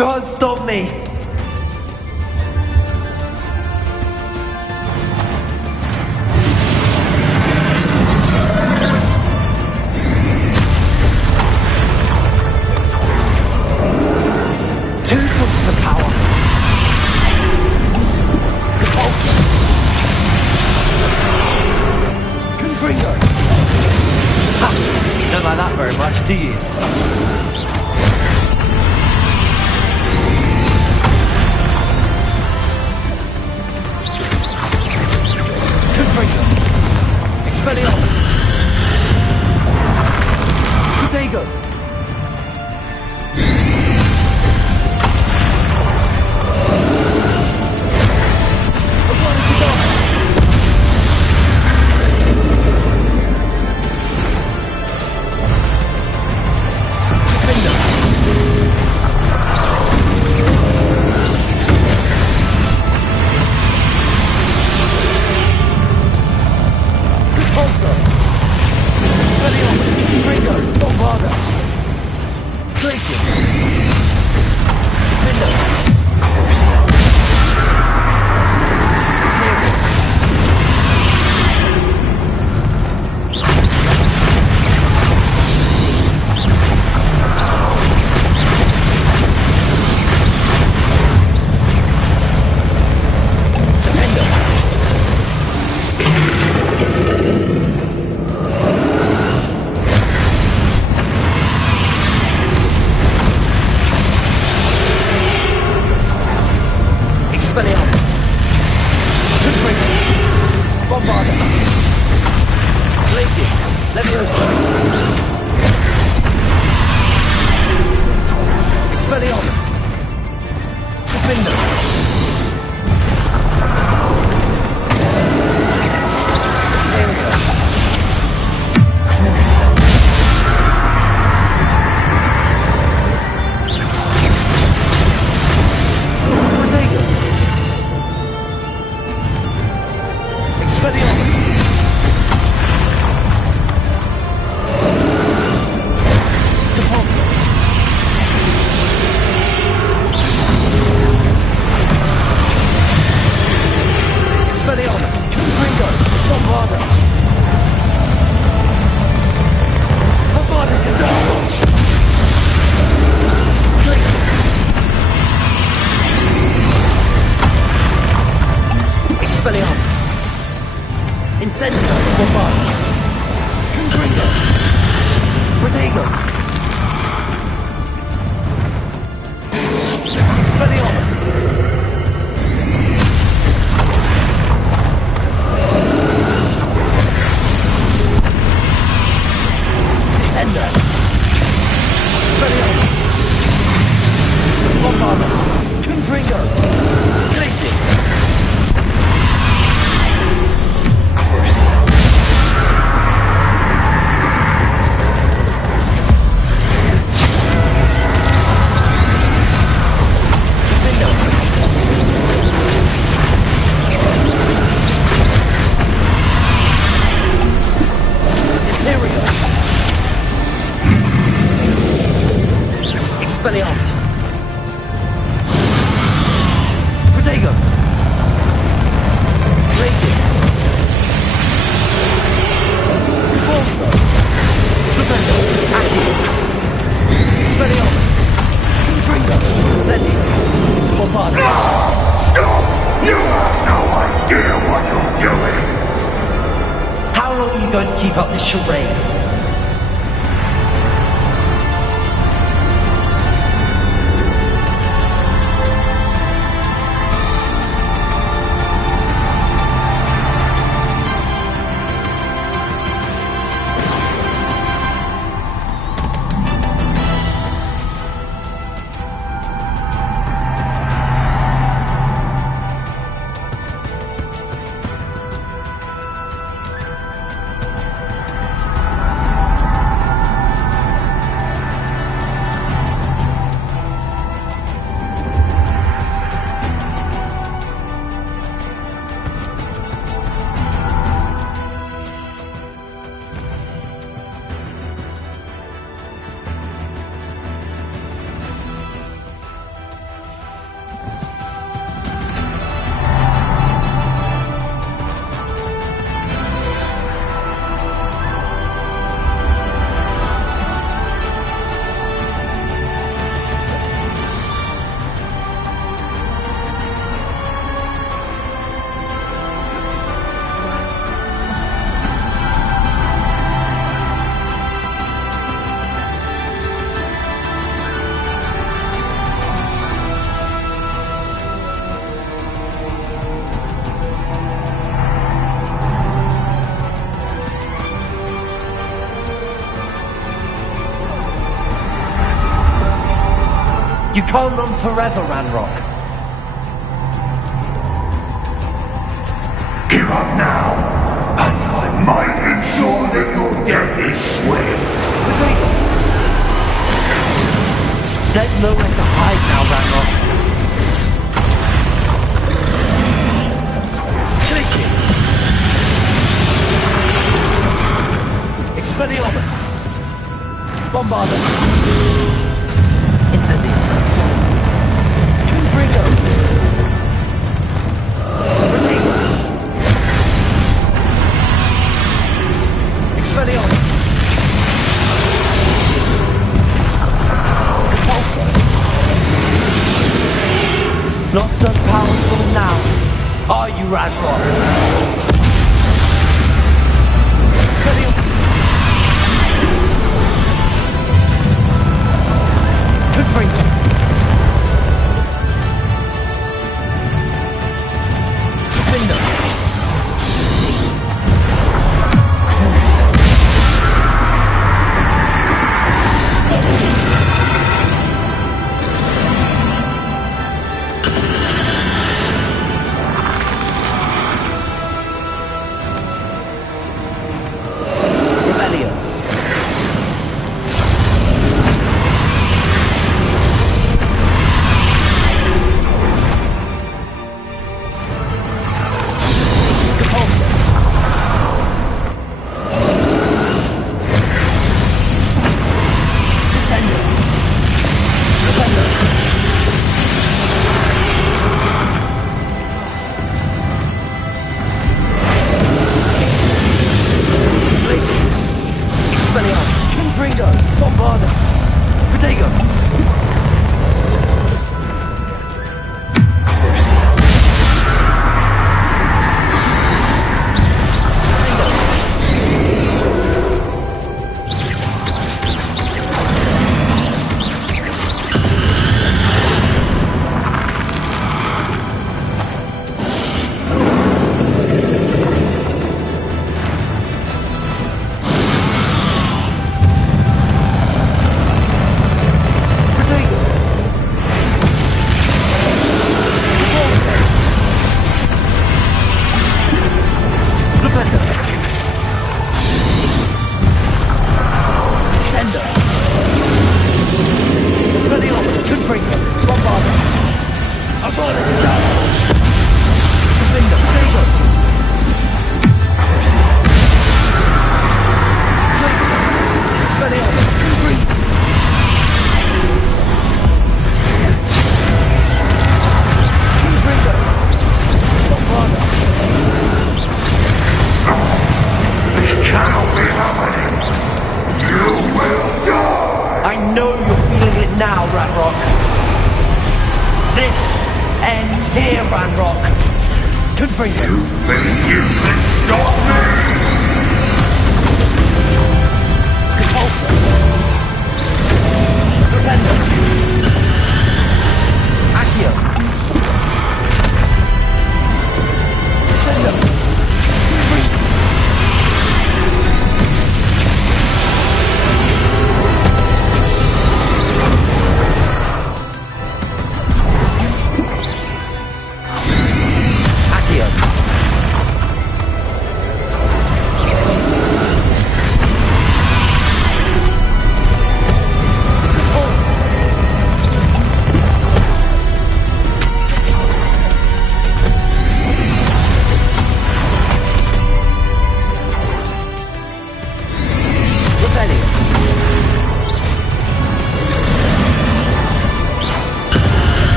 can't stop me! Two sources of power. Compulsion. Confringo. Ha! You don't like that very much, do you? Confringo. Expelliarmus. Protego. can't run forever, Ranrock. Give up now, and I might ensure that your death is swift. There's nowhere to hide now, Ranrock. Glaciers! Expelliarmus! Bombarder! Incendio! Confringo! Protego! Expelliarmus! Compulso! Not so powerful now, are you, Ranrock? Expelliarmus! Confringo!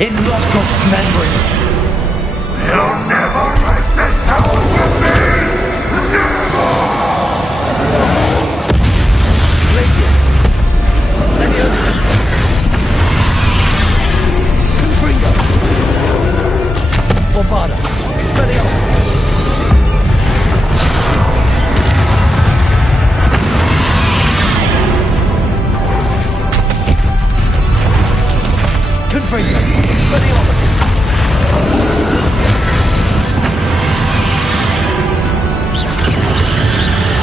In Lockrock's memory. You'll never write this power with me! Never! Glaciers. Leviosa. Confringo. Bombarda. Expelliarmus. Confringo. Expelliarmus.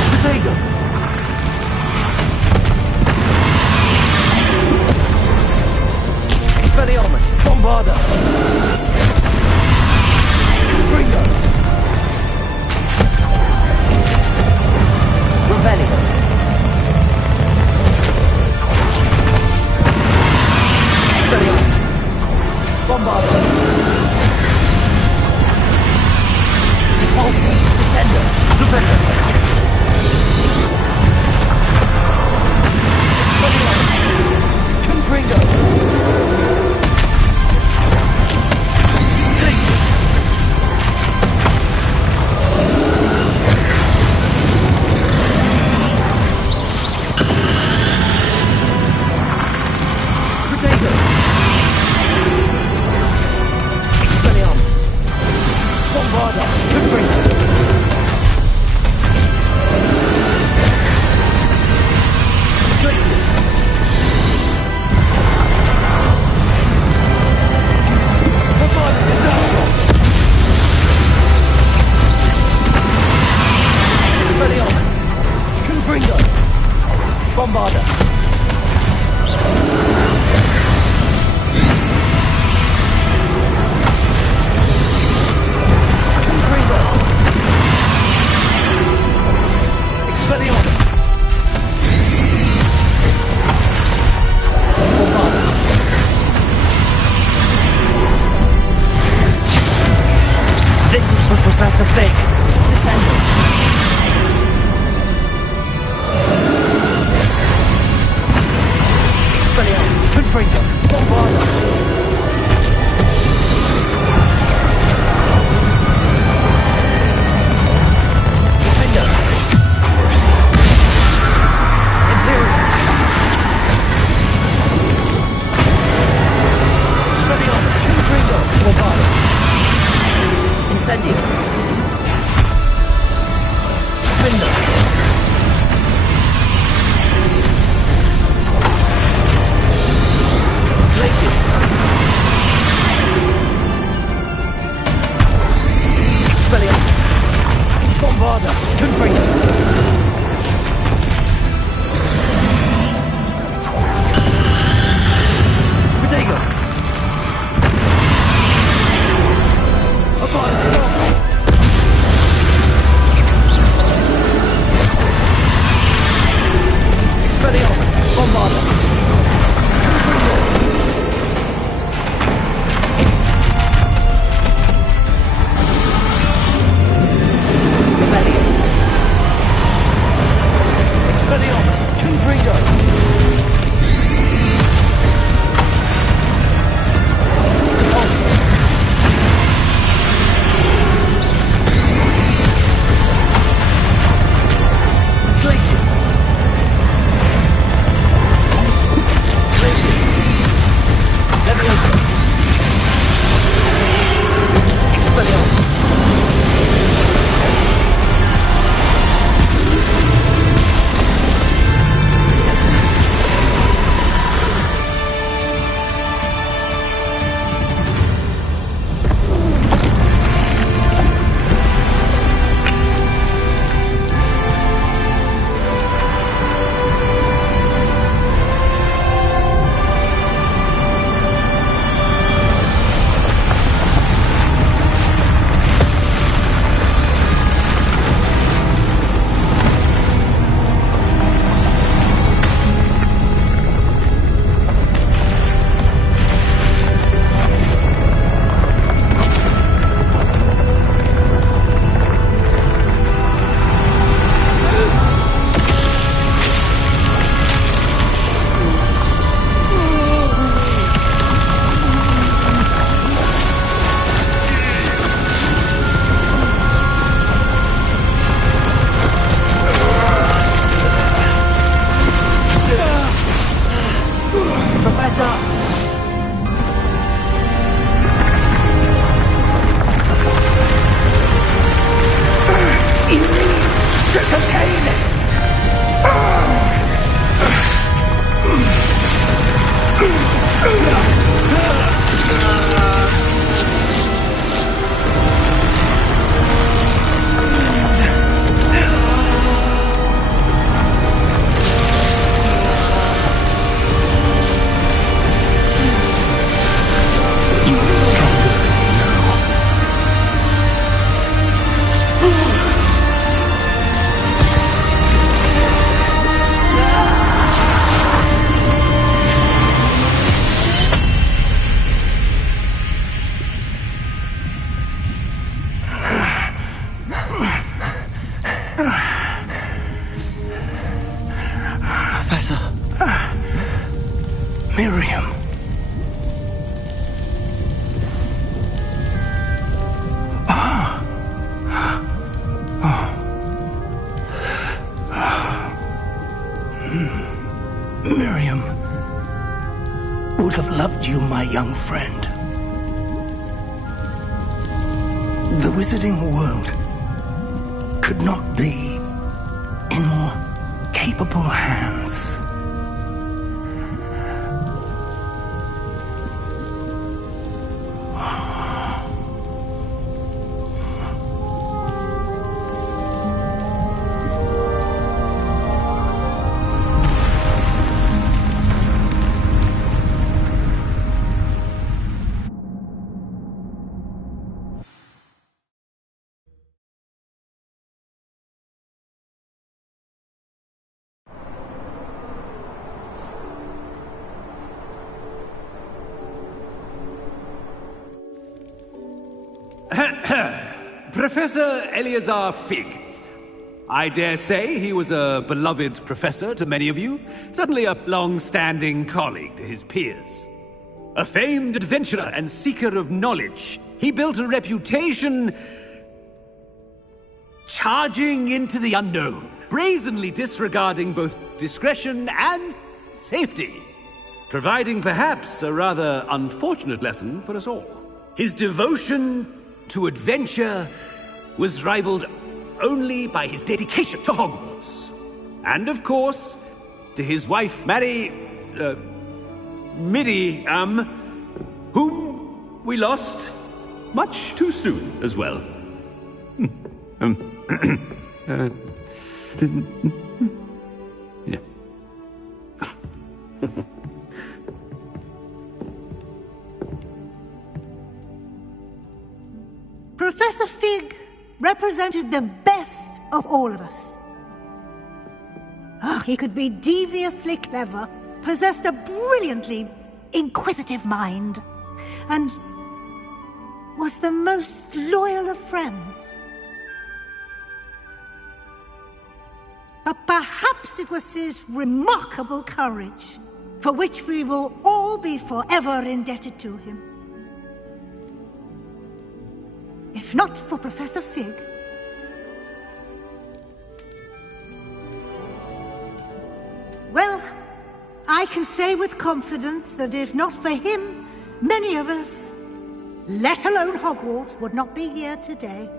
Stratego. Expelliarmus. Bombarda. Confringo. Revelio. Expelliarmus. Bombarda. Repulsor. Descender. Defender. Expelliarmus. Confringo. Glacius. Protego. Expelliarmus. Bombarda. Confringo. Glacius. Expelliarmus. Confringo. Bombarda. Confringo. Expelliarmus. Bombarda. This is for Professor Fig. Descender. Expelliarmus. Confringo. Bombarda. Defender. Corsa. Imperial. Expelliarmus. Confringo. Bombarda. Incendio. Defender. Glacius. Expelliarmus. Bombarda. Confringo. Protego. Abandon. Expelliarmus. Bombarda. Confringo. Rebellion. Expelliarmus. Confringo. Repulsor. Glacius. Glacius. Leviosa. Expelliarmus. Professor. Miriam. Miriam would have loved you, my young friend. The wizarding world could not be in more capable hands. Professor Eleazar Fig. I dare say he was a beloved professor to many of you, certainly a long-standing colleague to his peers. A famed adventurer and seeker of knowledge, he built a reputation charging into the unknown, brazenly disregarding both discretion and safety, providing perhaps a rather unfortunate lesson for us all. His devotion to adventure was rivaled only by his dedication to Hogwarts. And of course, to his wife, Midi, whom we lost much too soon as well. Yeah. Professor Fig represented the best of all of us. He could be deviously clever, possessed a brilliantly inquisitive mind, and was the most loyal of friends. But perhaps it was his remarkable courage, for which we will all be forever indebted to him. If not for Professor Fig, well, I can say with confidence that if not for him, many of us, let alone Hogwarts, would not be here today.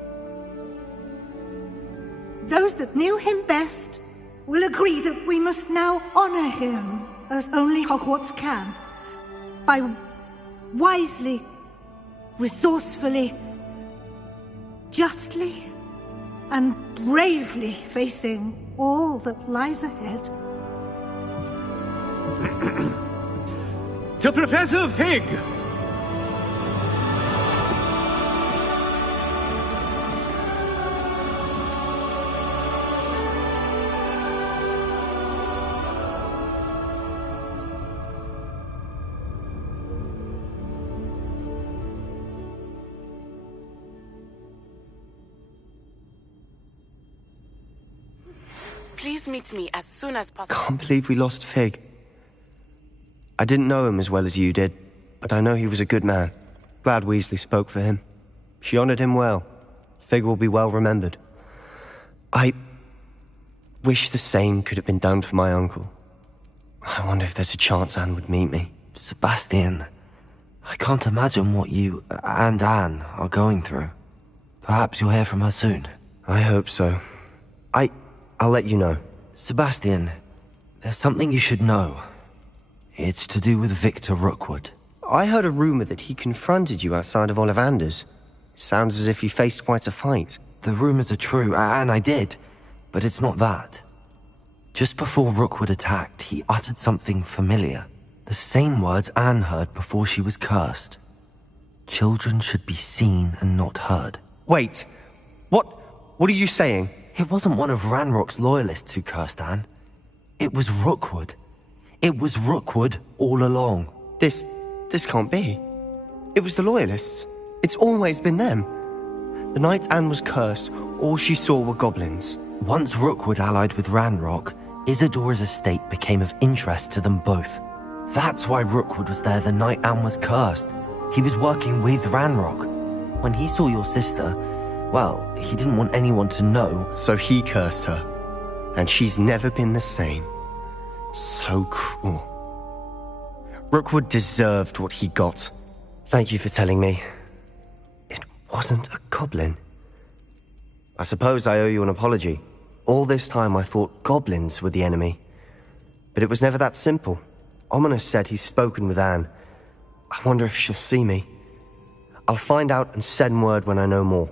Those that knew him best will agree that we must now honor him as only Hogwarts can, by wisely, resourcefully, justly and bravely facing all that lies ahead. To Professor Fig! Please meet me as soon as possible. Can't believe we lost Fig. I didn't know him as well as you did, but I know he was a good man. Glad Weasley spoke for him. She honored him well. Fig will be well remembered. I wish the same could have been done for my uncle. I wonder if there's a chance Anne would meet me. Sebastian, I can't imagine what you and Anne are going through. Perhaps you'll hear from her soon. I hope so. I'll let you know. Sebastian, there's something you should know. It's to do with Victor Rookwood. I heard a rumor that he confronted you outside of Ollivander's. Sounds as if you faced quite a fight. The rumors are true, and I did, but it's not that. Just before Rookwood attacked, he uttered something familiar. The same words Anne heard before she was cursed. Children should be seen and not heard. Wait, what are you saying? It wasn't one of Ranrock's loyalists who cursed Anne. It was Rookwood. It was Rookwood all along. This can't be. It was the loyalists. It's always been them. The night Anne was cursed, all she saw were goblins. Once Rookwood allied with Ranrock, Isadora's estate became of interest to them both. That's why Rookwood was there the night Anne was cursed. He was working with Ranrock. When he saw your sister, well, he didn't want anyone to know. So he cursed her, and she's never been the same. So cruel. Rookwood deserved what he got. Thank you for telling me. It wasn't a goblin. I suppose I owe you an apology. All this time I thought goblins were the enemy. But it was never that simple. Ominous said he's spoken with Anne. I wonder if she'll see me. I'll find out and send word when I know more.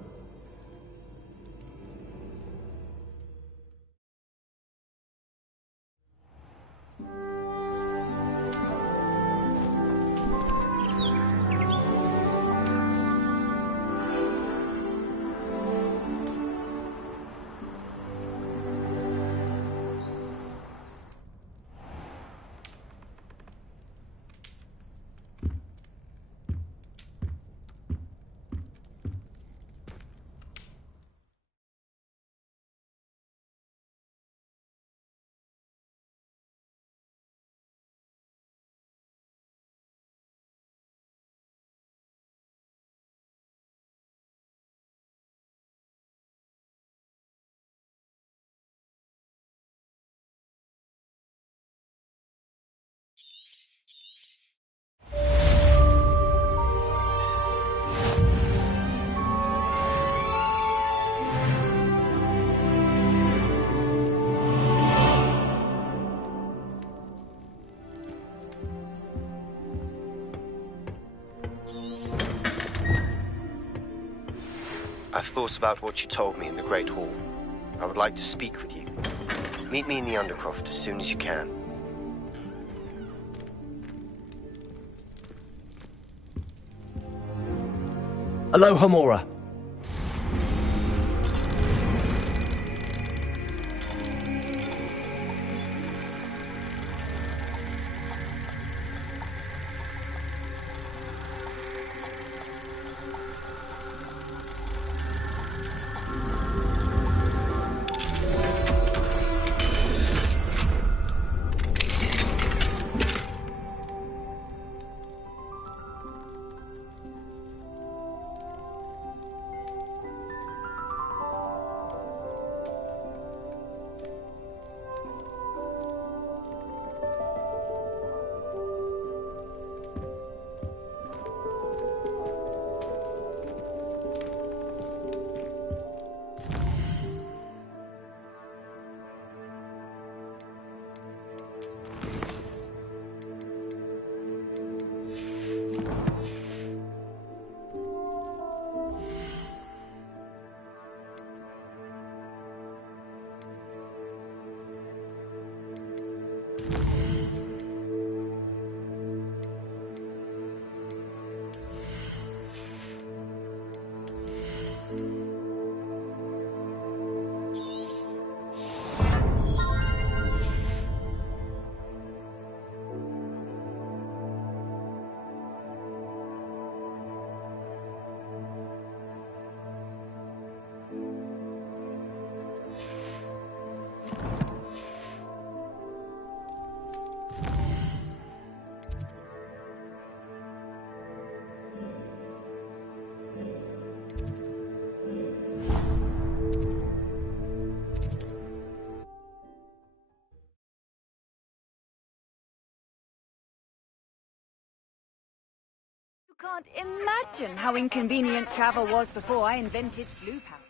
I've thought about what you told me in the Great Hall. I would like to speak with you. Meet me in the Undercroft as soon as you can. Aloha, Mora. You can't imagine how inconvenient travel was before I invented Blue Power.